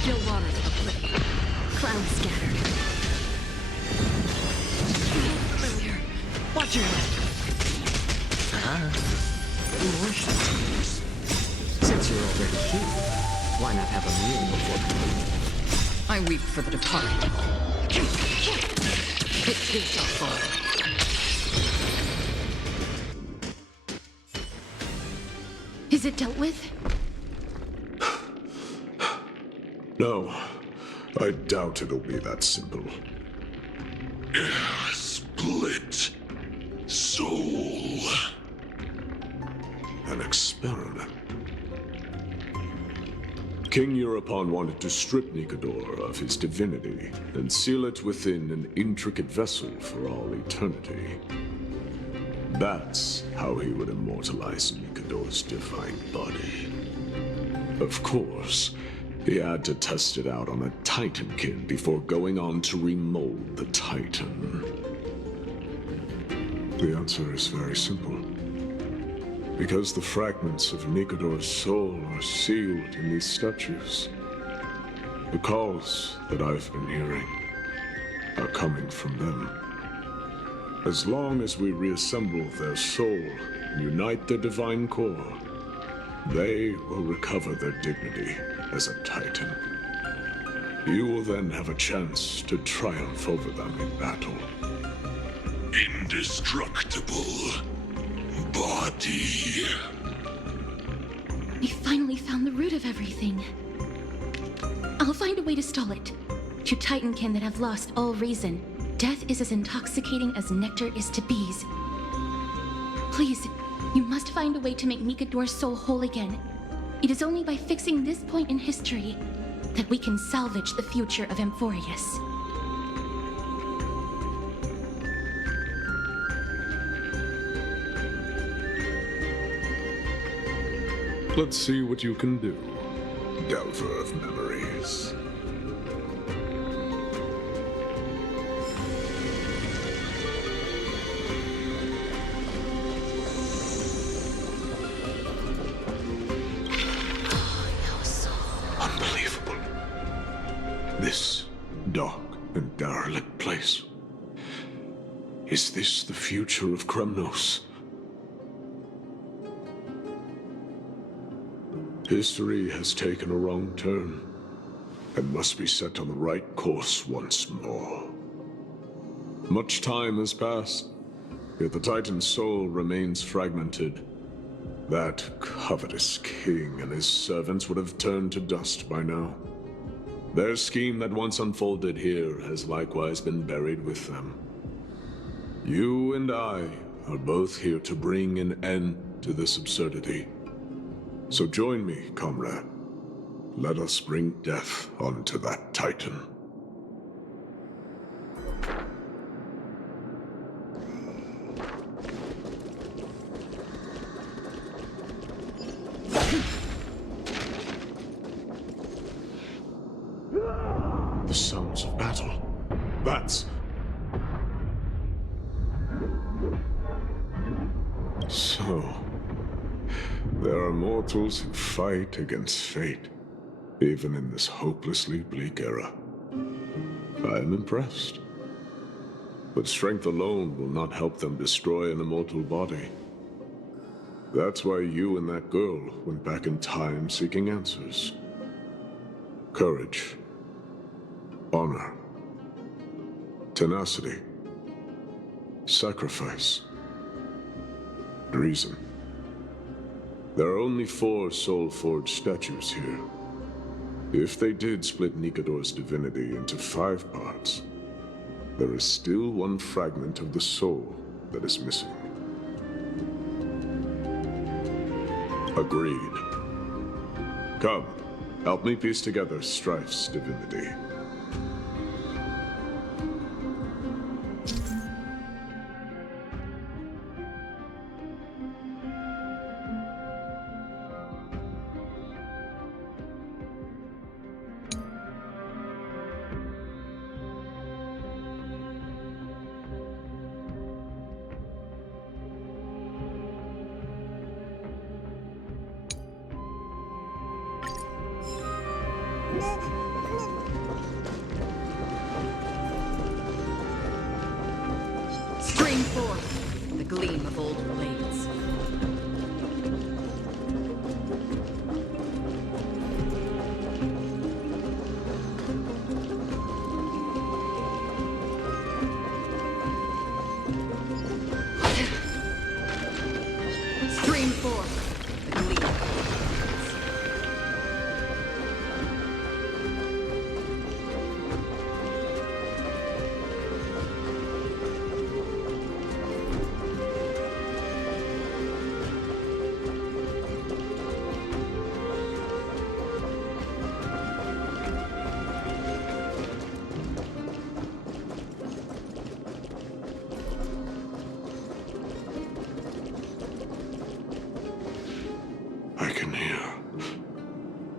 Still water for the plate. Clouds scattered. Familiar. Watch your head. Since you're already here, why not have a meal before you? I weep for the departed. It too shall fall. Is it dealt with? No, I doubt it'll be that simple. Split soul. An experiment. King Europon wanted to strip Nikador of his divinity and seal it within an intricate vessel for all eternity. That's how he would immortalize Nikador's divine body. Of course, he had to test it out on a Titankin before going on to remold the Titan. The answer is very simple. Because the fragments of Nikador's soul are sealed in these statues. The calls that I've been hearing are coming from them. As long as we reassemble their soul and unite their divine core, they will recover their dignity as a Titan. You will then have a chance to triumph over them in battle. Indestructible body. We finally found the root of everything. I'll find a way to stall it. To Titankin that have lost all reason, death is as intoxicating as nectar is to bees. Please, you must find a way to make Nikador's soul whole again. It is only by fixing this point in history that we can salvage the future of Amphoreus. Let's see what you can do, Delver of Memories. Unbelievable. This dark and derelict place. Is this the future of Kremnos? History has taken a wrong turn, and must be set on the right course once more. Much time has passed, yet the Titan's soul remains fragmented. That covetous king and his servants would have turned to dust by now. Their scheme that once unfolded here has likewise been buried with them. You and I are both here to bring an end to this absurdity. So join me, comrade. Let us bring death onto that Titan. The sounds of battle. That's... So... there are mortals who fight against fate, even in this hopelessly bleak era. I am impressed. But strength alone will not help them destroy an immortal body. That's why you and that girl went back in time seeking answers. Courage. Honor. Tenacity. Sacrifice. Reason. There are only 4 soul-forged statues here. If they did split Nikador's divinity into 5 parts, there is still one fragment of the soul that is missing. Agreed. Come, help me piece together Strife's divinity. Stream forth the gleam of old blades. Stream forth the gleam of old blades.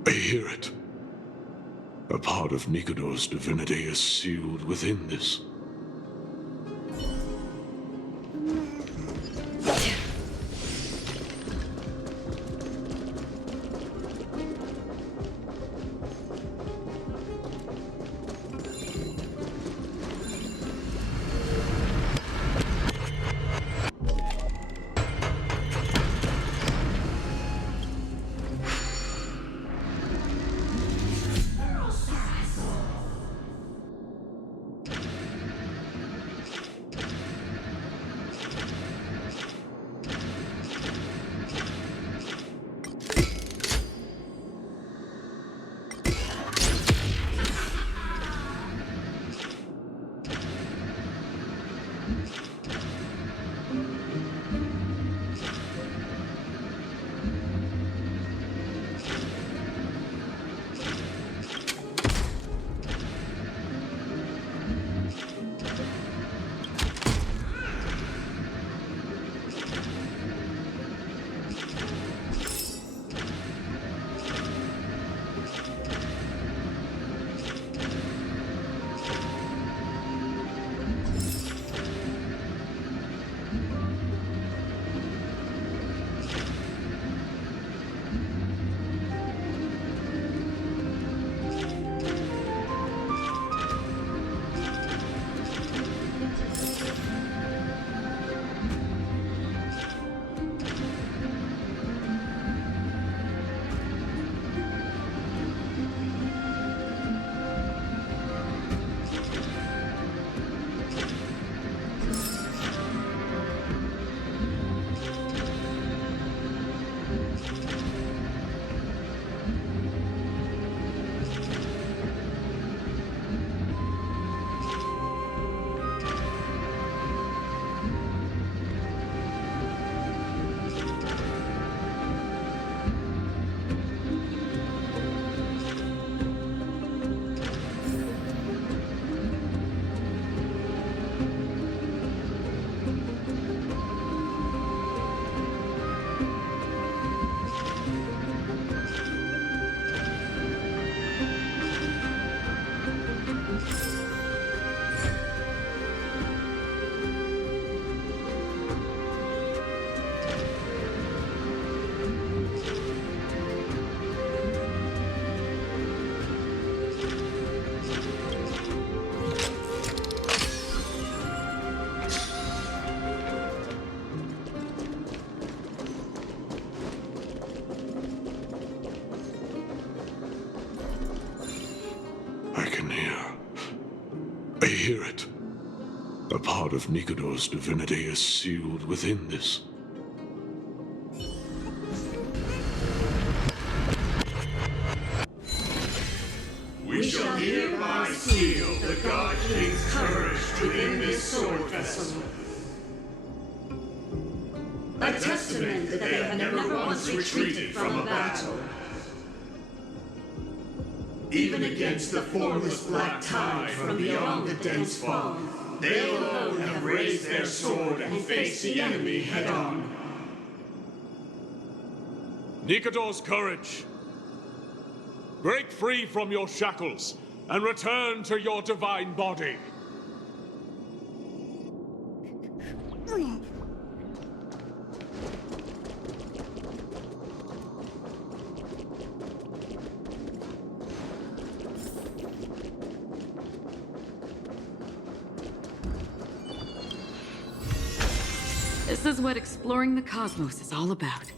I hear it. A part of Nikador's divinity is sealed within this. I hear it. A part of Nikador's divinity is sealed within this. We shall hereby seal the God King's courage within this sword vessel. A testament that they have never once retreated from a battle. Even against the formless black tide from beyond the dense fog, they alone have raised their sword and faced the enemy head-on. Nikador's courage! Break free from your shackles and return to your divine body. This is what exploring the cosmos is all about.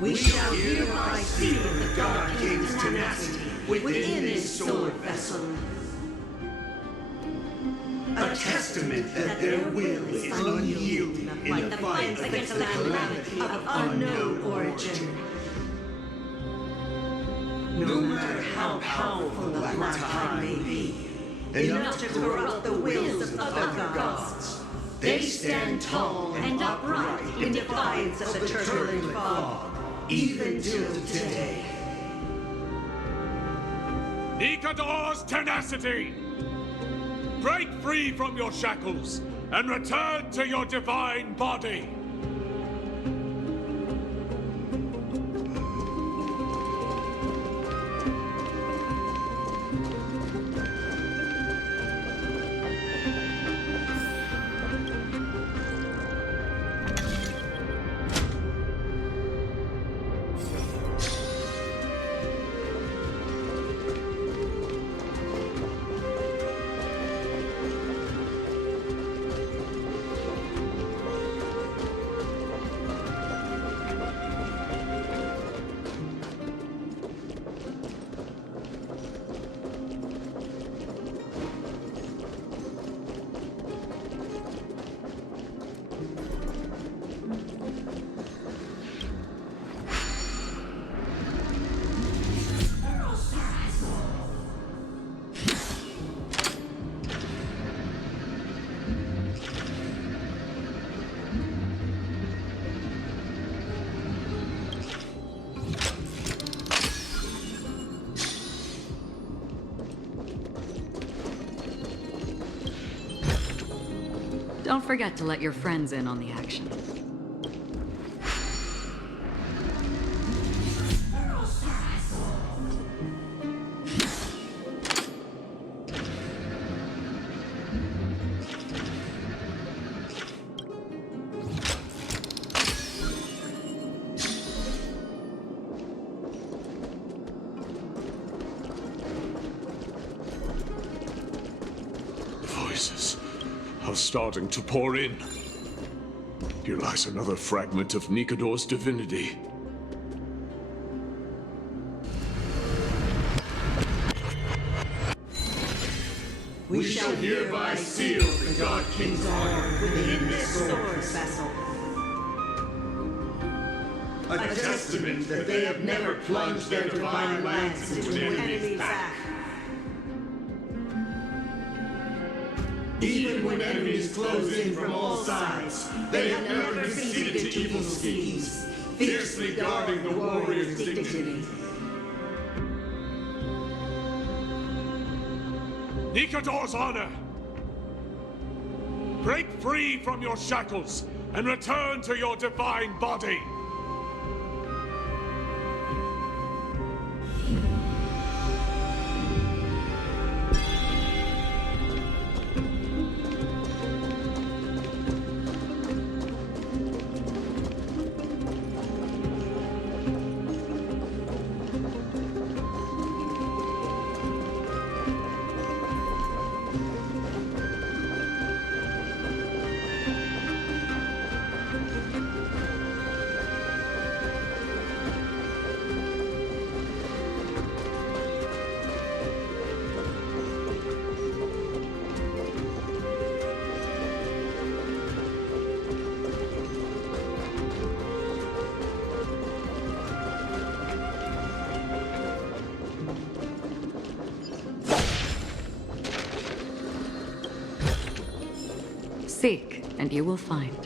We shall hereby seal the God King's tenacity within this sword vessel. A testament that their will is unyielding in the fight against the calamity of unknown origin. No matter how powerful the black tide may be, enough to corrupt the wills of other gods, they stand tall and upright in defiance of the turbulent fog. Even till today. Nikador's tenacity! Break free from your shackles and return to your divine body! Don't forget to let your friends in on the action. Voices are starting to pour in. Here lies another fragment of Nikador's divinity. We shall hereby seal the God King's arm within this sword vessel. A testament that they have never plunged their divine lance into an enemy's back. Even when enemies close in from all sides, they have never conceded to evil schemes, fiercely guarding the warrior's dignity. Nikador's honor! Break free from your shackles and return to your divine body! Seek, and you will find.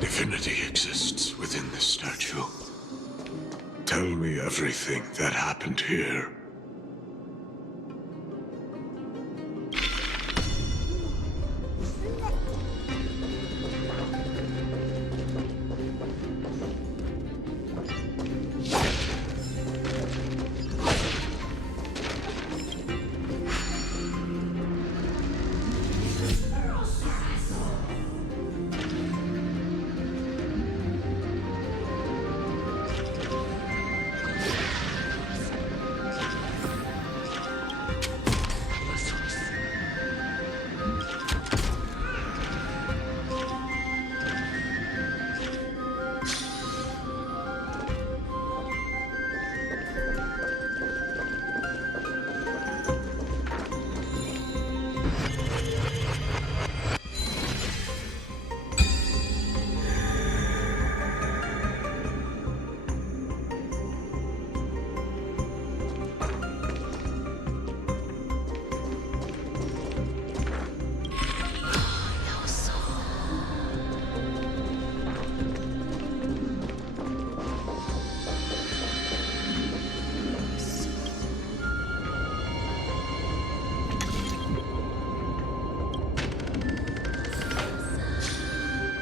Divinity exists within this statue. Tell me everything that happened here.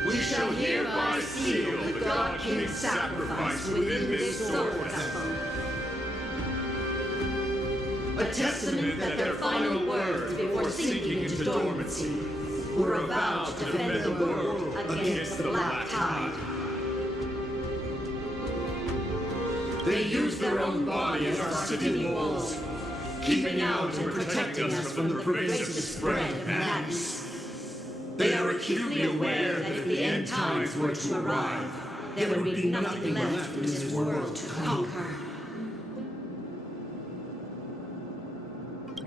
We shall hereby seal the God King's sacrifice within this sword temple. A testament that their final words before sinking into dormancy were a vow to defend the world against the Black Tide. They used their own body as our city walls, keeping out and protecting us from the pervasive spread of madness. They are acutely aware that if the end times were to arrive, there would be nothing left in this world to conquer.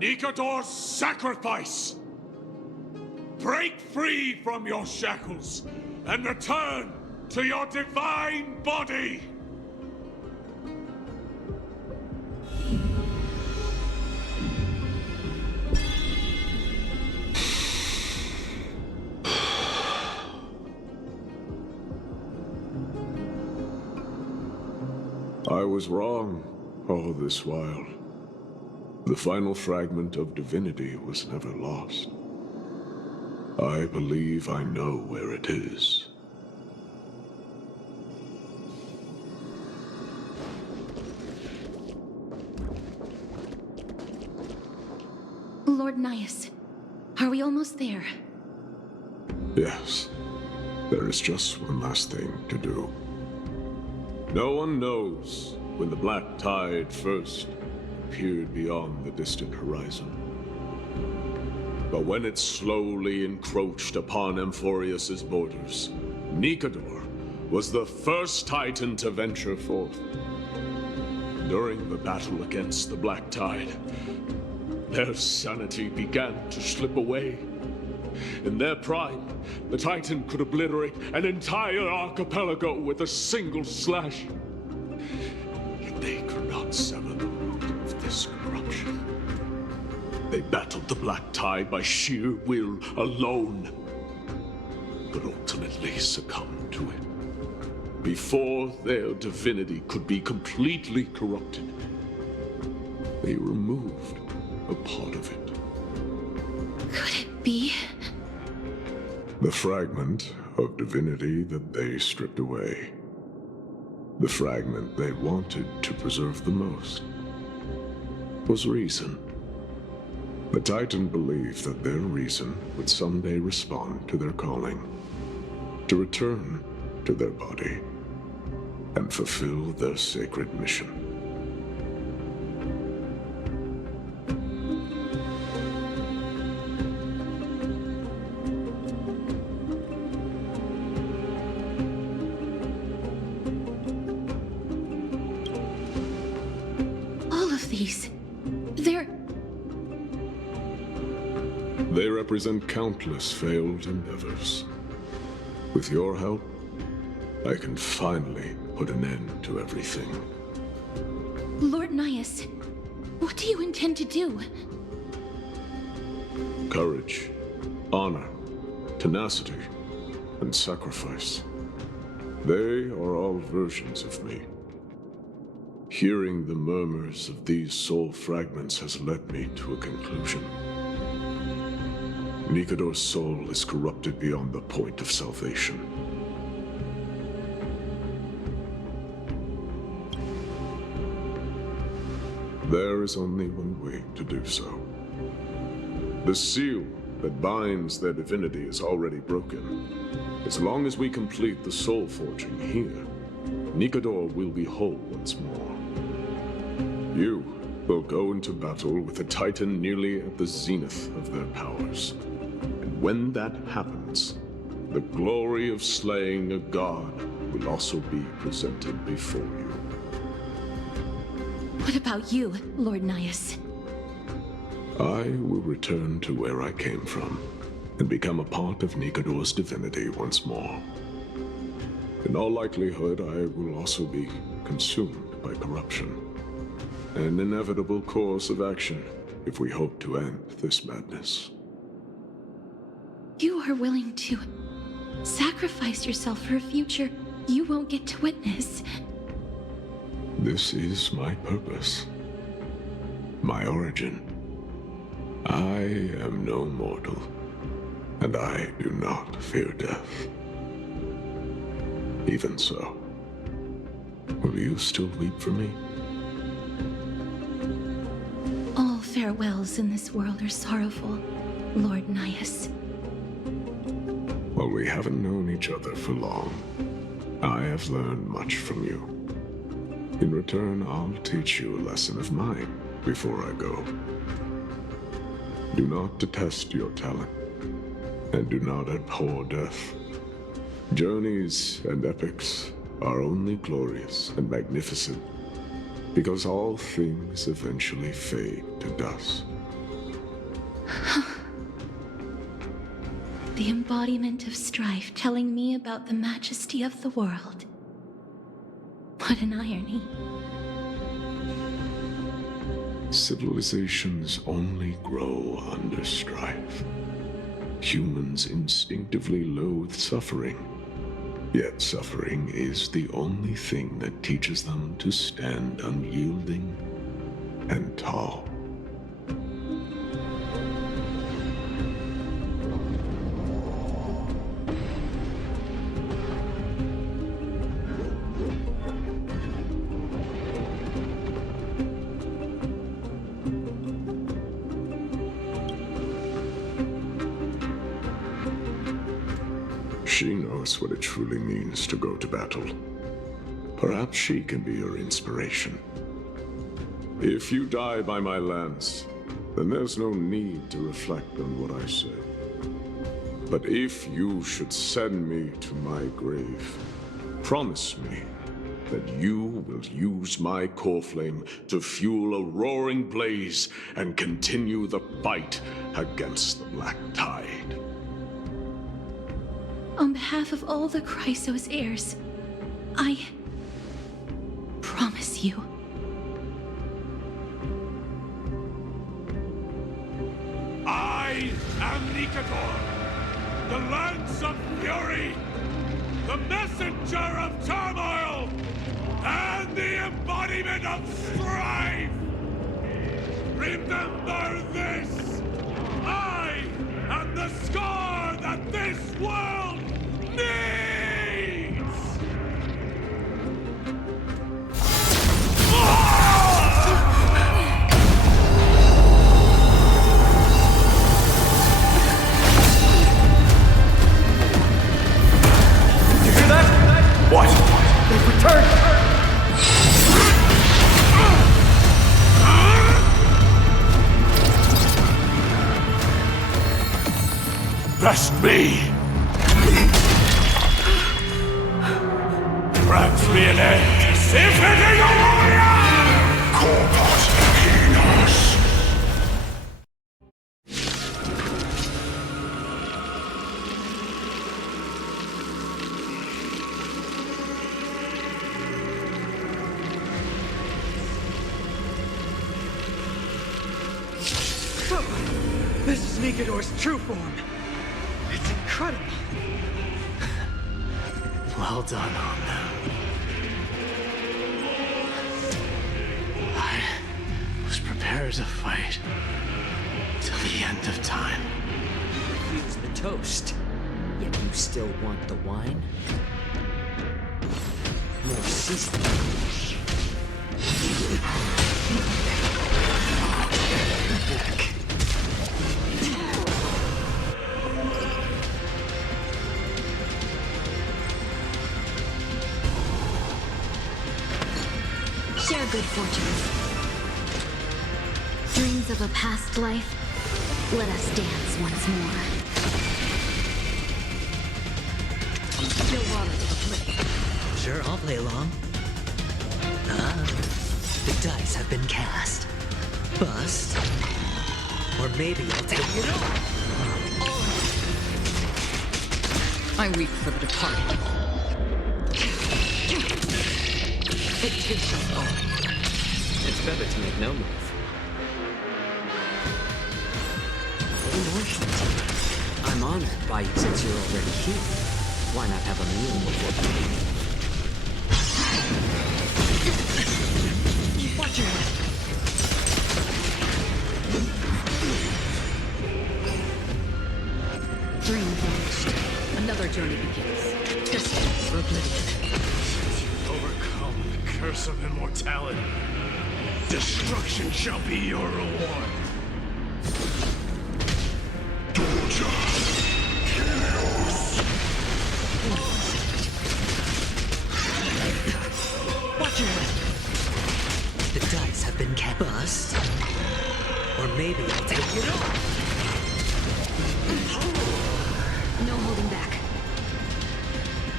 Nikador's sacrifice! Break free from your shackles and return to your divine body! I was wrong all this while. The final fragment of divinity was never lost. I believe I know where it is. Lord Gnaeus, are we almost there? Yes. There is just one last thing to do. No one knows when the black tide first appeared beyond the distant horizon. But when it slowly encroached upon Amphoreus' borders, Nikador was the first Titan to venture forth. During the battle against the black tide, their sanity began to slip away. In their prime, the Titan could obliterate an entire archipelago with a single slash. Yet they could not sever the root of this corruption. They battled the black tide by sheer will alone, but ultimately succumbed to it. Before their divinity could be completely corrupted, they removed a part of it. Could it be? The fragment of divinity that they stripped away. The fragment they wanted to preserve the most was reason. The Titan believed that their reason would someday respond to their calling, to return to their body, and fulfill their sacred mission. They represent countless failed endeavors. With your help, I can finally put an end to everything. Lord Gnaeus, what do you intend to do? Courage, honor, tenacity, and sacrifice. They are all versions of me. Hearing the murmurs of these soul fragments has led me to a conclusion. Nikador's soul is corrupted beyond the point of salvation. There is only one way to do so. The seal that binds their divinity is already broken. As long as we complete the soul forging here, Nikador will be whole once more. You will go into battle with a Titan nearly at the zenith of their powers. When that happens, the glory of slaying a god will also be presented before you. What about you, Lord Gnaeus? I will return to where I came from, and become a part of Nikador's divinity once more. In all likelihood, I will also be consumed by corruption. An inevitable course of action if we hope to end this madness. You are willing to sacrifice yourself for a future you won't get to witness. This is my purpose. My origin. I am no mortal, and I do not fear death. Even so, will you still weep for me? All farewells in this world are sorrowful, Lord Gnaeus. While we haven't known each other for long, I have learned much from you. In return, I'll teach you a lesson of mine before I go. Do not detest your talent, and do not abhor death. Journeys and epics are only glorious and magnificent because all things eventually fade to dust. The embodiment of strife telling me about the majesty of the world. What an irony. Civilizations only grow under strife. Humans instinctively loathe suffering, Yet suffering is the only thing that teaches them to stand unyielding and tall. She knows what it truly means to go to battle. Perhaps she can be your inspiration. If you die by my lance, then there's no need to reflect on what I said. But if you should send me to my grave, promise me that you will use my core flame to fuel a roaring blaze and continue the fight against the Black Tide. On behalf of all the Chrysos heirs, I promise you. I am Nikador, the Lance of Fury, the messenger of turmoil, and the embodiment of strife! Remember this! I am the scar that this world needs! You hear that? What? They've returned! Trust me! Perhaps be an end. Infinity warrior! Corpus Equinos. This is Nikador's true form. It's incredible. Well done, Okhema. I was prepared to fight till the end of time. Refuse the toast, yet you still want the wine? More seasoning. Back. Share good fortunes. Dreams of a past life, let us dance once more. Still water to the plate. Sure, I'll play along. The dice have been cast. Bust. Or maybe I'll take it all. I weep for the departed. Fictitious all. It's better to make no move. Emotions. I'm honored by you since you're already here. Why not have a meal before you leave? Watch your head. Dream vanished. Another journey begins. Destiny for oblivion. Overcome the curse of immortality. Destruction shall be your reward. Watch your head. The dice have been cast. Bust. Or maybe I'll take it all. No holding back.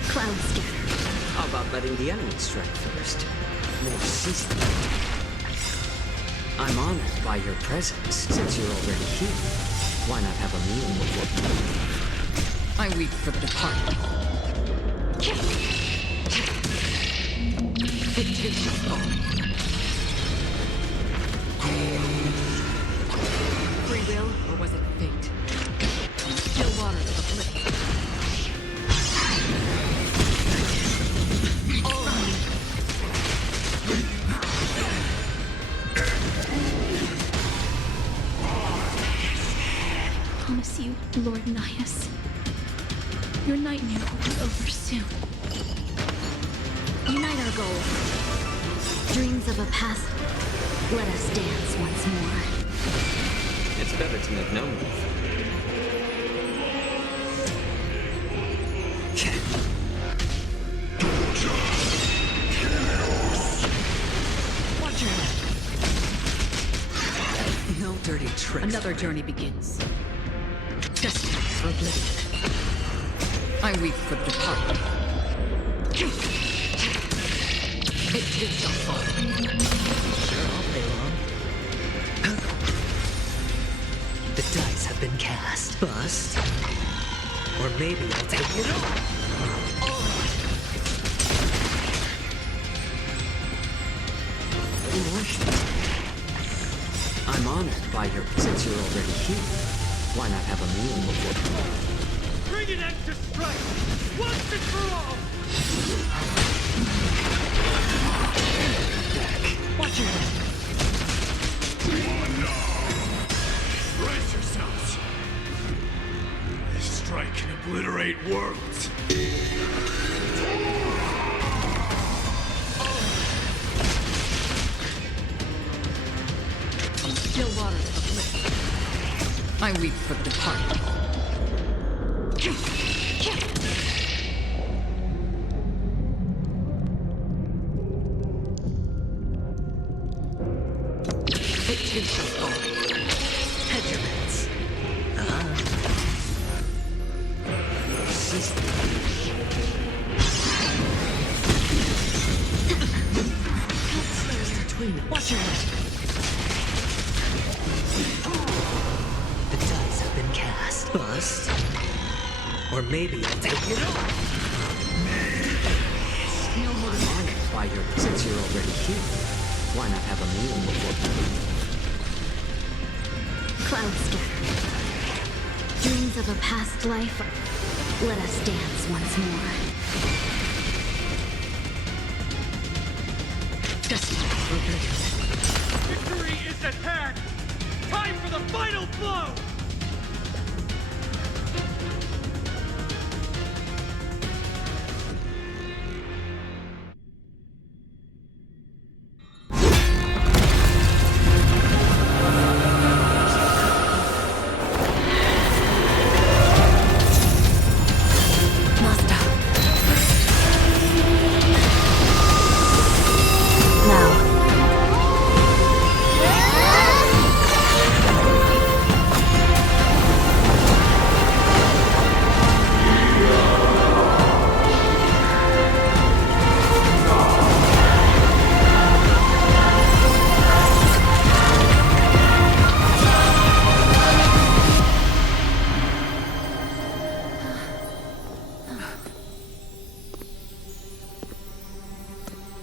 Cloud scatter. How about letting the enemy strike first? More seasoning. I'm honored by your presence since you're already here. Why not have a meal before you leave? I weep for the departed. Fictitious all. Free will, or was it fate? Still water to the plate. I promise you, Lord Gnaeus, your nightmare will be over soon. Unite our goals. Dreams of a past. Let us dance once more. It's better to make no move. Watch your head. No dirty tricks. Another journey begins. Destiny for oblivion. I weep for the departed. It too shall fall. Sure, I'll play along. The dice have been cast. Bust. Or maybe I'll take it all. I'm honored by your... Since you're already here, why not have a meal before... Bring an end to strife, once and for all! Watch your head. Brace yourselves. This strike can obliterate worlds. Still waters of bliss. I weep for the departed. It too shall fall. Hedgermans. Watch your head. The dice have been cast. Bust. Or maybe I'll take it all. No more honored by your... Since you're already here, why not have a meal before... Cloud scatter. Dreams of a past life. Let us dance once more. Destiny for oblivion. Victory is at hand! Time for the final blow!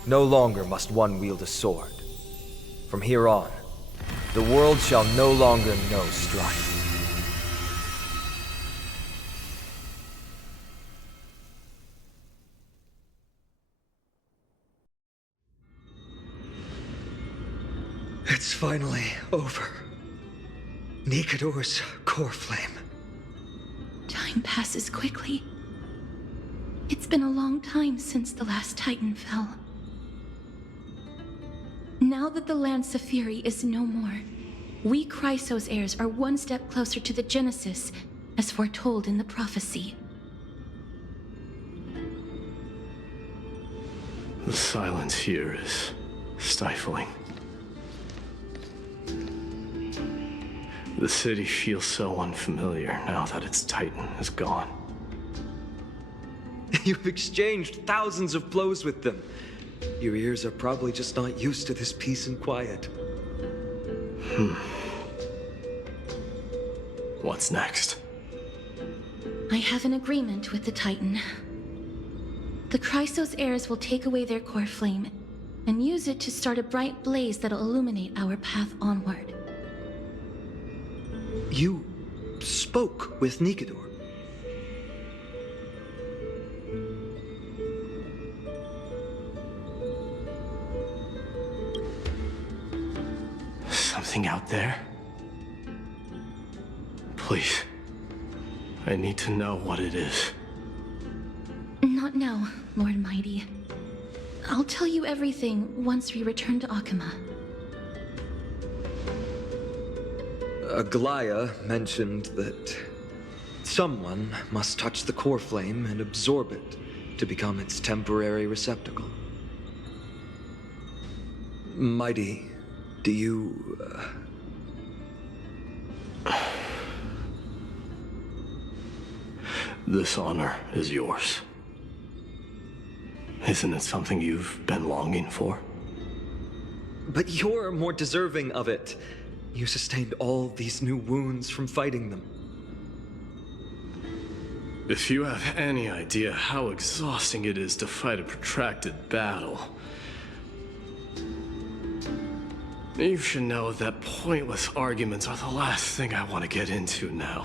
No longer must one wield a sword. From here on, the world shall no longer know strife. It's finally over. Nikador's core flame. Time passes quickly. It's been a long time since the last Titan fell. Now that the Lance of Fury is no more, we Chrysos heirs are one step closer to the Genesis, as foretold in the prophecy. The silence here is stifling. The city feels so unfamiliar now that its Titan is gone. You've exchanged thousands of blows with them. Your ears are probably just not used to this peace and quiet. What's next? I have an agreement with the Titan. The Chrysos heirs will take away their core flame and use it to start a bright blaze that'll illuminate our path onward. You spoke with Nikador. something out there? Please. I need to know what it is. Not now, Lord Mighty. I'll tell you everything once we return to Okhema. Aglaya mentioned that someone must touch the core flame and absorb it to become its temporary receptacle. Mighty, do you... This honor is yours. Isn't it something you've been longing for? But you're more deserving of it. You sustained all these new wounds from fighting them. If you have any idea how exhausting it is to fight a protracted battle, you should know that pointless arguments are the last thing I want to get into now.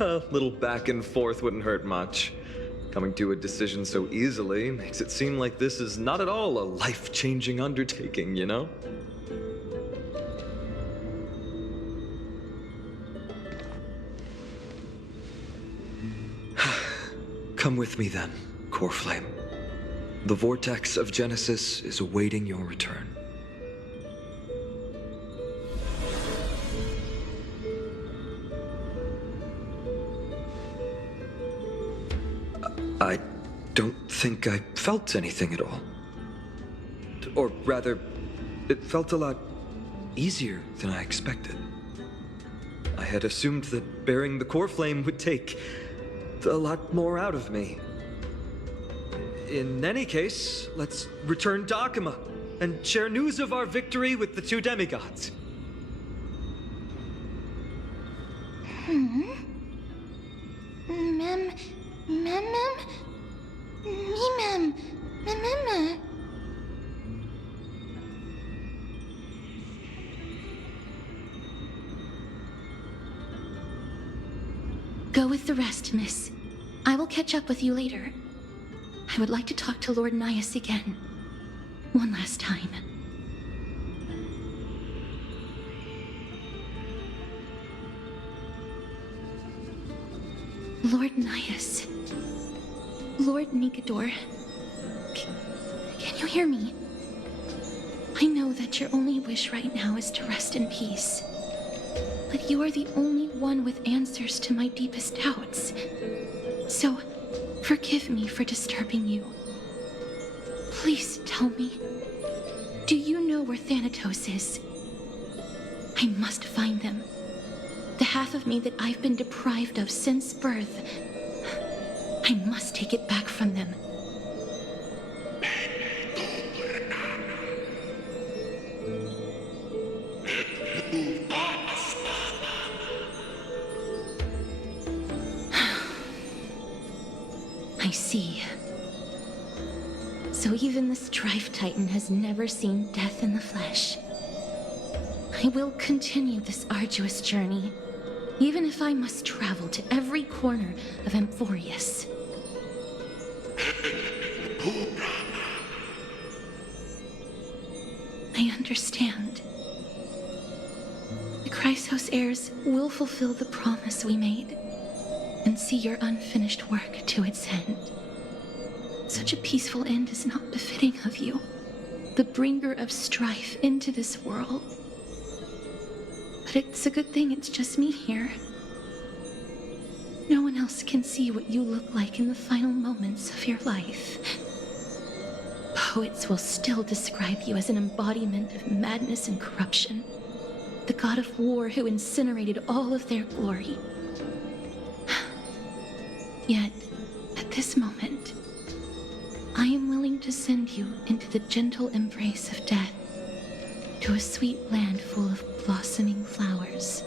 A little back and forth wouldn't hurt much. Coming to a decision so easily makes it seem like this is not at all a life-changing undertaking, you know? Come with me then, Core Flame. The vortex of Genesis is awaiting your return. I don't think I felt anything at all. Or rather, it felt a lot easier than I expected. I had assumed that bearing the core flame would take a lot more out of me. In any case, let's return to Okhema and share news of our victory with the two demigods. Go with the rest, miss. I will catch up with you later. I would like to talk to Lord Gnaeus again. One last time. Lord Gnaeus. Lord Nikador. Can you hear me? I know that your only wish right now is to rest in peace. But you are the only one with answers to my deepest doubts. So, forgive me for disturbing you. Please tell me, do you know where Thanatos is? I must find them. The half of me that I've been deprived of since birth. I must take it back from them. I see. So even the Strife Titan has never seen death in the flesh. I will continue this arduous journey, even if I must travel to every corner of Amphoreus. I understand. The Chrysos heirs will fulfill the promise we made, and see your unfinished work to its end. Such a peaceful end is not befitting of you, the bringer of strife into this world. But it's a good thing it's just me here. No one else can see what you look like in the final moments of your life. Poets will still describe you as an embodiment of madness and corruption, the god of war who incinerated all of their glory. Yet, at this moment, I am willing to send you into the gentle embrace of death, to a sweet land full of blossoming flowers.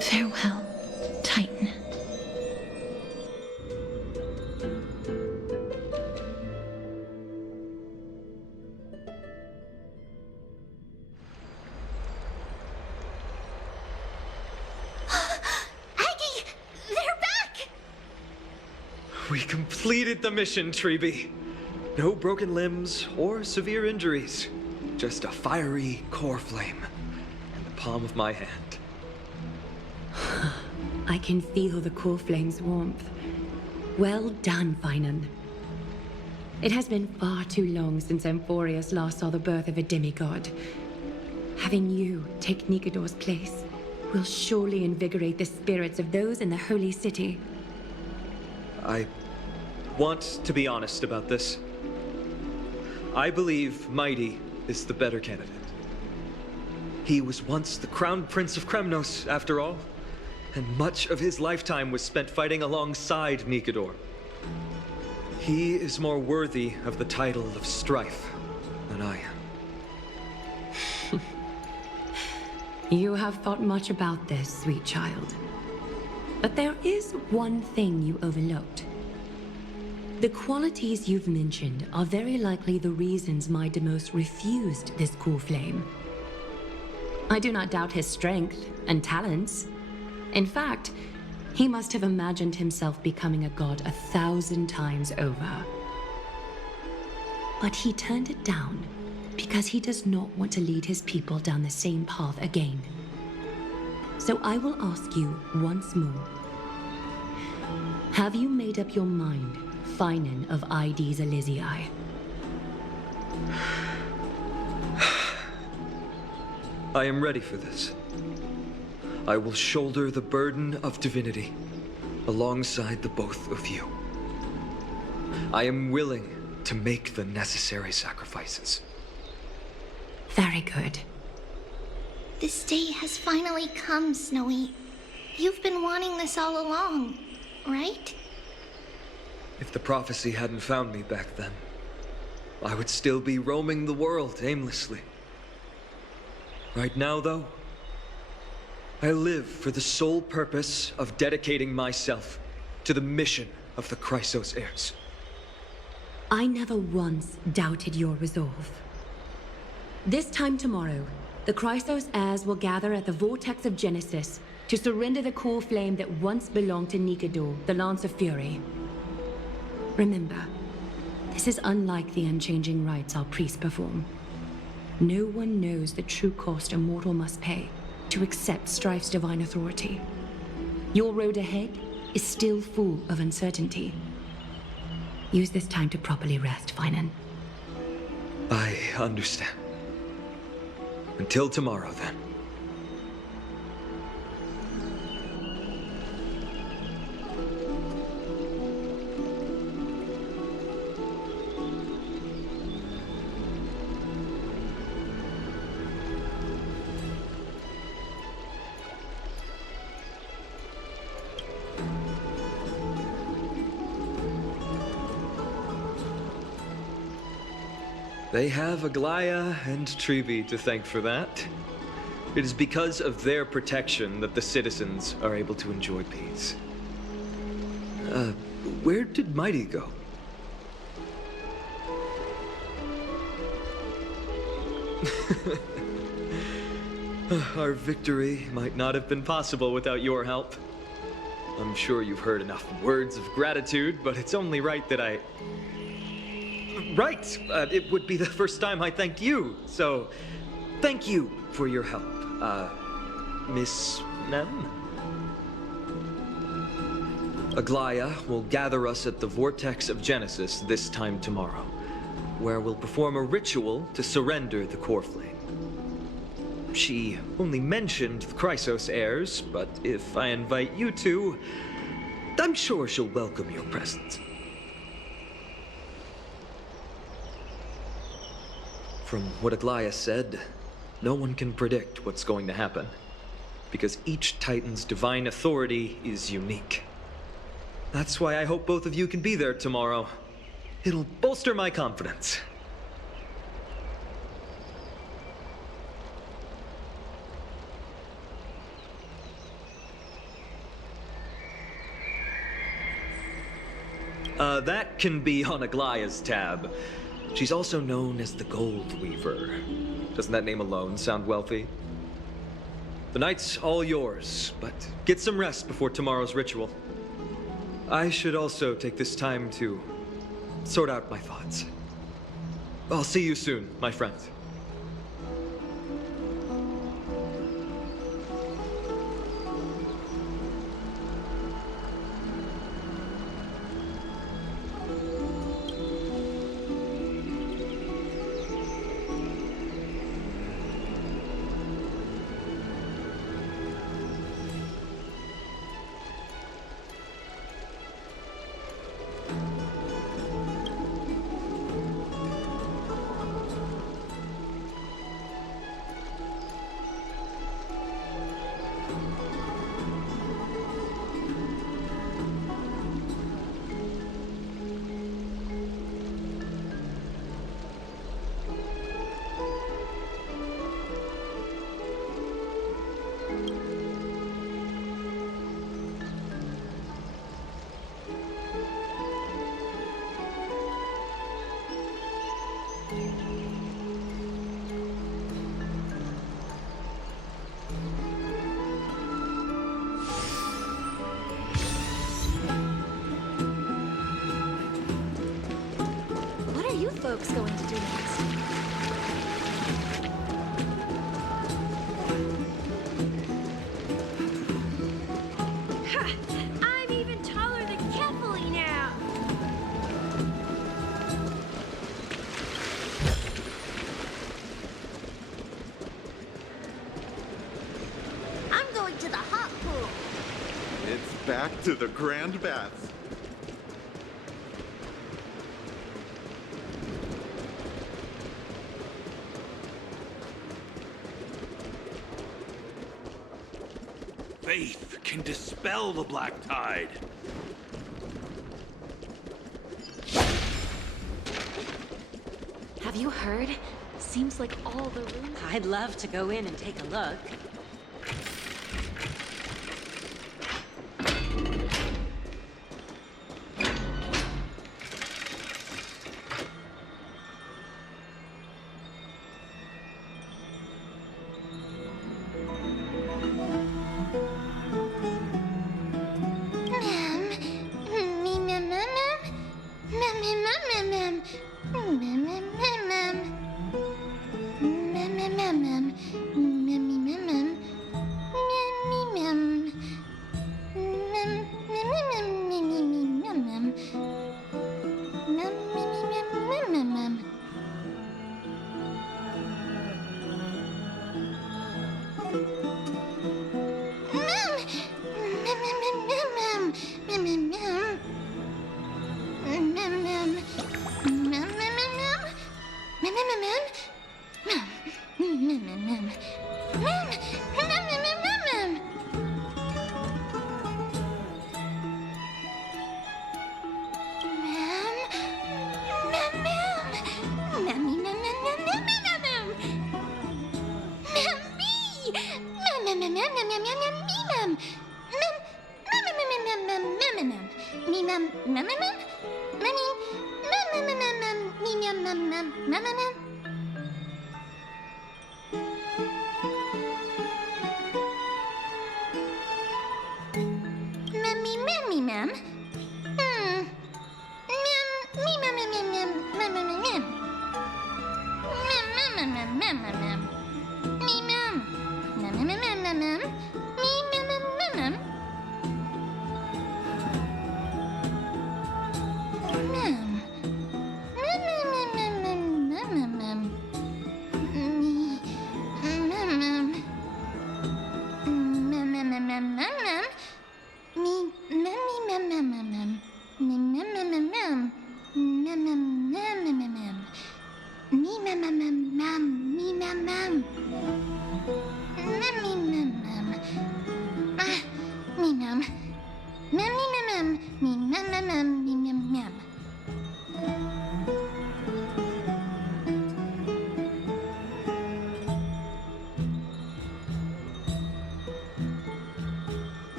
Farewell, Titan. We completed the mission, Treeby. No broken limbs or severe injuries. Just a fiery core flame in the palm of my hand. I can feel the core flame's warmth. Well done, Paean. It has been far too long since Amphoreus last saw the birth of a demigod. Having you take Nikador's place will surely invigorate the spirits of those in the holy city. I want to be honest about this. I believe Mighty is the better candidate. He was once the crown prince of Kremnos, after all, and much of his lifetime was spent fighting alongside Nikador. He is more worthy of the title of Strife than I am. You have thought much about this, sweet child. But there is one thing you overlooked. The qualities you've mentioned are very likely the reasons my Demos refused this cool flame. I do not doubt his strength and talents. In fact, he must have imagined himself becoming a god 1,000 times over. But he turned it down because he does not want to lead his people down the same path again. So I will ask you once more. Have you made up your mind, Paean of Ides Elysiae? I am ready for this. I will shoulder the burden of divinity alongside the both of you. I am willing to make the necessary sacrifices. Very good. This day has finally come, Snowy. You've been wanting this all along, right? If the prophecy hadn't found me back then, I would still be roaming the world aimlessly. Right now, though, I live for the sole purpose of dedicating myself to the mission of the Chrysos heirs. I never once doubted your resolve. This time tomorrow, the Chrysos heirs will gather at the Vortex of Genesis to surrender the core flame that once belonged to Nikador, the Lance of Fury. Remember, this is unlike the unchanging rites our priests perform. No one knows the true cost a mortal must pay to accept Strife's divine authority. Your road ahead is still full of uncertainty. Use this time to properly rest, Paean. I understand. Until tomorrow, then. They have Aglaya and Trevi to thank for that. It is because of their protection that the citizens are able to enjoy peace. Where did Mighty go? Our victory might not have been possible without your help. I'm sure you've heard enough words of gratitude, but it's only right that I... Right! It would be the first time I thanked you, so thank you for your help, Miss Nem? Aglaya will gather us at the Vortex of Genesis this time tomorrow, where we'll perform a ritual to surrender the core flame. She only mentioned the Chrysos heirs, but if I invite you two, I'm sure she'll welcome your presence. From what Aglaya said, no one can predict what's going to happen, because each Titan's divine authority is unique. That's why I hope both of you can be there tomorrow. It'll bolster my confidence. That can be on Aglaya's tab. She's also known as the Gold Weaver. Doesn't that name alone sound wealthy? The night's all yours, but get some rest before tomorrow's ritual. I should also take this time to sort out my thoughts. I'll see you soon, my friends. What are you folks going to do next? Ha! I'm even taller than Kefali now! I'm going to the hot pool. It's back to the Grand Baths. Faith can dispel the black tide. Have you heard? Seems like all the rooms... I'd love to go in and take a look.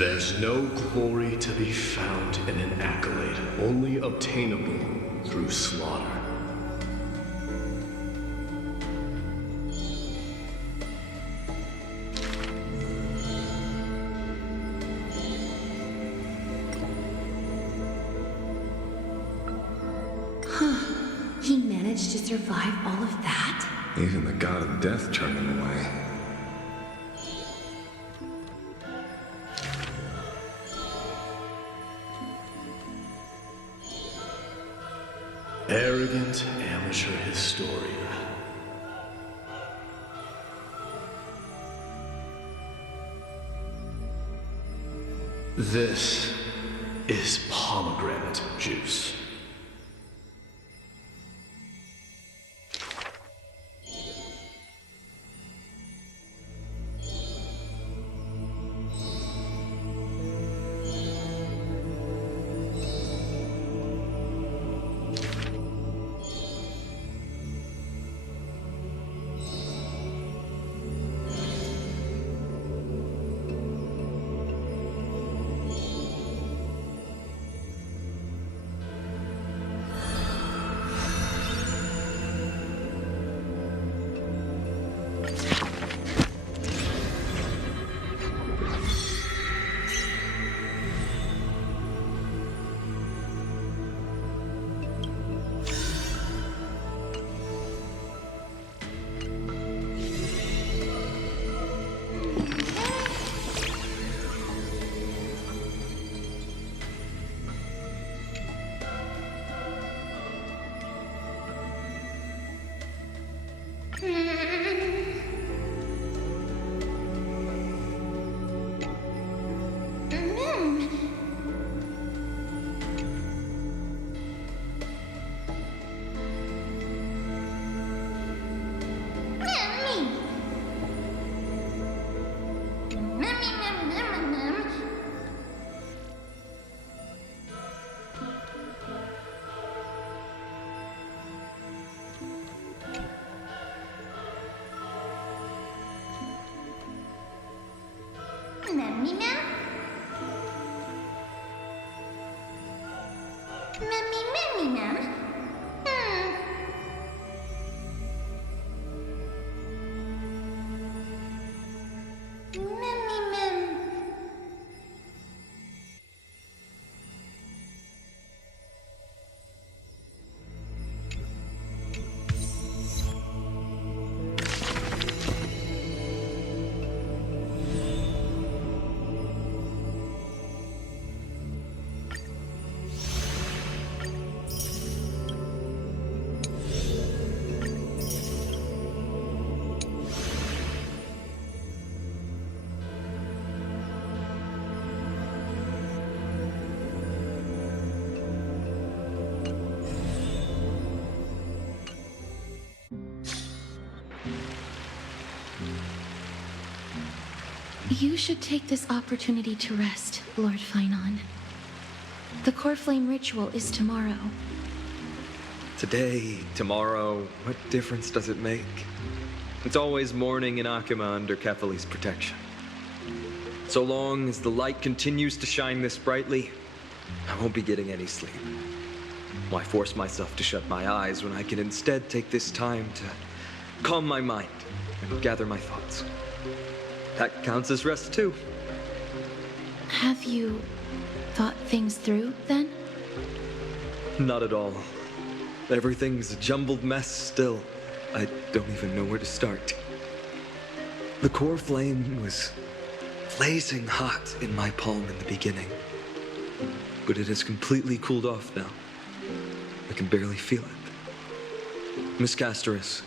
There's no glory to be found in an accolade, only obtainable through slaughter. He managed to survive all of that? Even the god of death turned him away. Arrogant amateur historian. This is pomegranate juice. You should take this opportunity to rest, Lord Finon. The core flame ritual is tomorrow. Today, tomorrow, what difference does it make? It's always morning in Okhema under Kethali's protection. So long as the light continues to shine this brightly, I won't be getting any sleep. Why force myself to shut my eyes when I can instead take this time to calm my mind and gather my thoughts? That counts as rest too. Have you thought things through, then? Not at all. Everything's a jumbled mess still. I don't even know where to start. The core flame was blazing hot in my palm in the beginning, but it has completely cooled off now. I can barely feel it. Miss Castorus,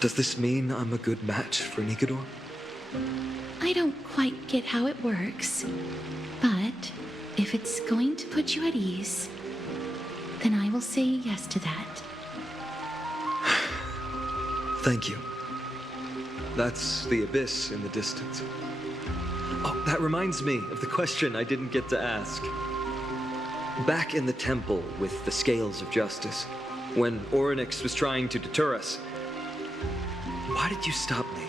does this mean I'm a good match for Nikador? I don't quite get how it works, but if it's going to put you at ease, then I will say yes to that. Thank you. That's the abyss in the distance. Oh, that reminds me of the question I didn't get to ask. Back in the temple with the scales of justice, when Orynyx was trying to deter us, why did you stop me,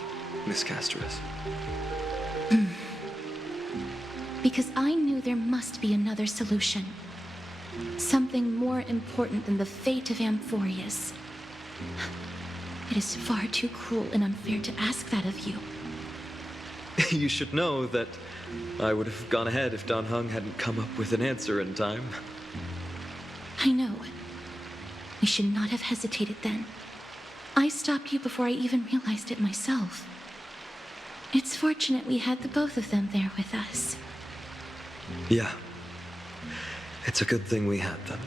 Miss Castorus? Because I knew there must be another solution. Something more important than the fate of Amphoreus. It is far too cruel and unfair to ask that of you. You should know that I would have gone ahead if Don Hung hadn't come up with an answer in time. I know. We should not have hesitated then. I stopped you before I even realized it myself. It's fortunate we had the both of them there with us. Yeah. It's a good thing we had them.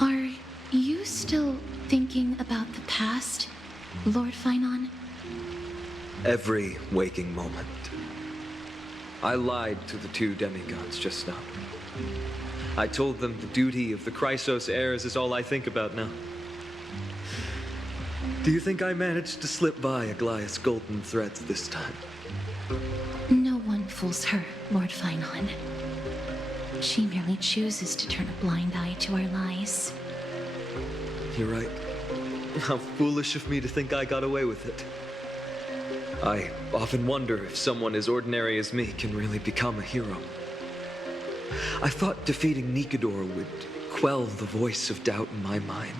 Are you still thinking about the past, Lord Finon? Every waking moment. I lied to the two demigods just now. I told them the duty of the Chrysos heirs is all I think about now. Do you think I managed to slip by Aglaïa's golden threads this time? No one fools her, Lord Finon. She merely chooses to turn a blind eye to our lies. You're right. How foolish of me to think I got away with it. I often wonder if someone as ordinary as me can really become a hero. I thought defeating Nikador would quell the voice of doubt in my mind.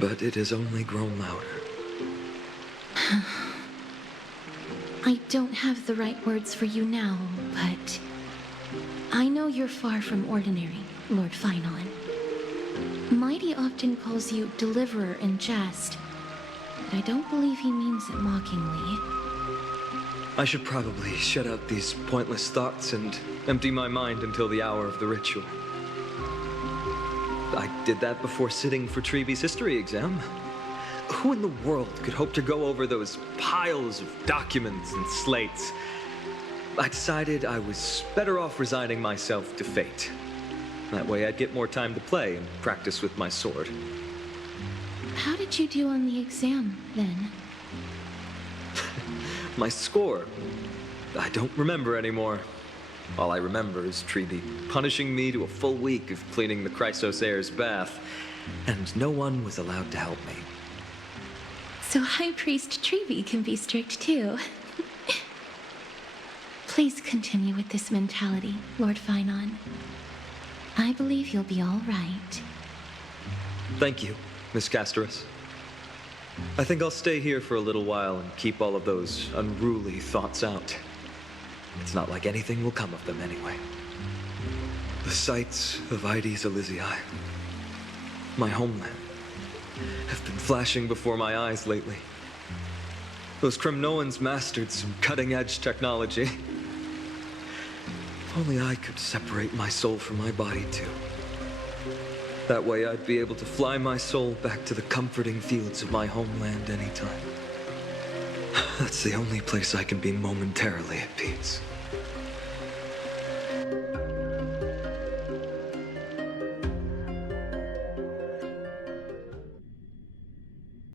But it has only grown louder. I don't have the right words for you now, but I know you're far from ordinary, Lord Finon. Mighty often calls you Deliverer in jest, but I don't believe he means it mockingly. I should probably shut out these pointless thoughts and empty my mind until the hour of the ritual. I did that before sitting for Treeby's history exam. Who in the world could hope to go over those piles of documents and slates? I decided I was better off resigning myself to fate. That way I'd get more time to play and practice with my sword. How did you do on the exam, then? My score? I don't remember anymore. All I remember is Treeby punishing me to a full week of cleaning the Chrysos heir's bath, and no one was allowed to help me. So High Priest Treeby can be strict too. Please continue with this mentality, Lord Finon. I believe you'll be all right. Thank you, Miss Castorus. I think I'll stay here for a little while and keep all of those unruly thoughts out. It's not like anything will come of them anyway. The sights of Ides Elysiae, my homeland, have been flashing before my eyes lately. Those Kremnoans mastered some cutting-edge technology. If only I could separate my soul from my body too. That way I'd be able to fly my soul back to the comforting fields of my homeland anytime. That's the only place I can be momentarily at peace.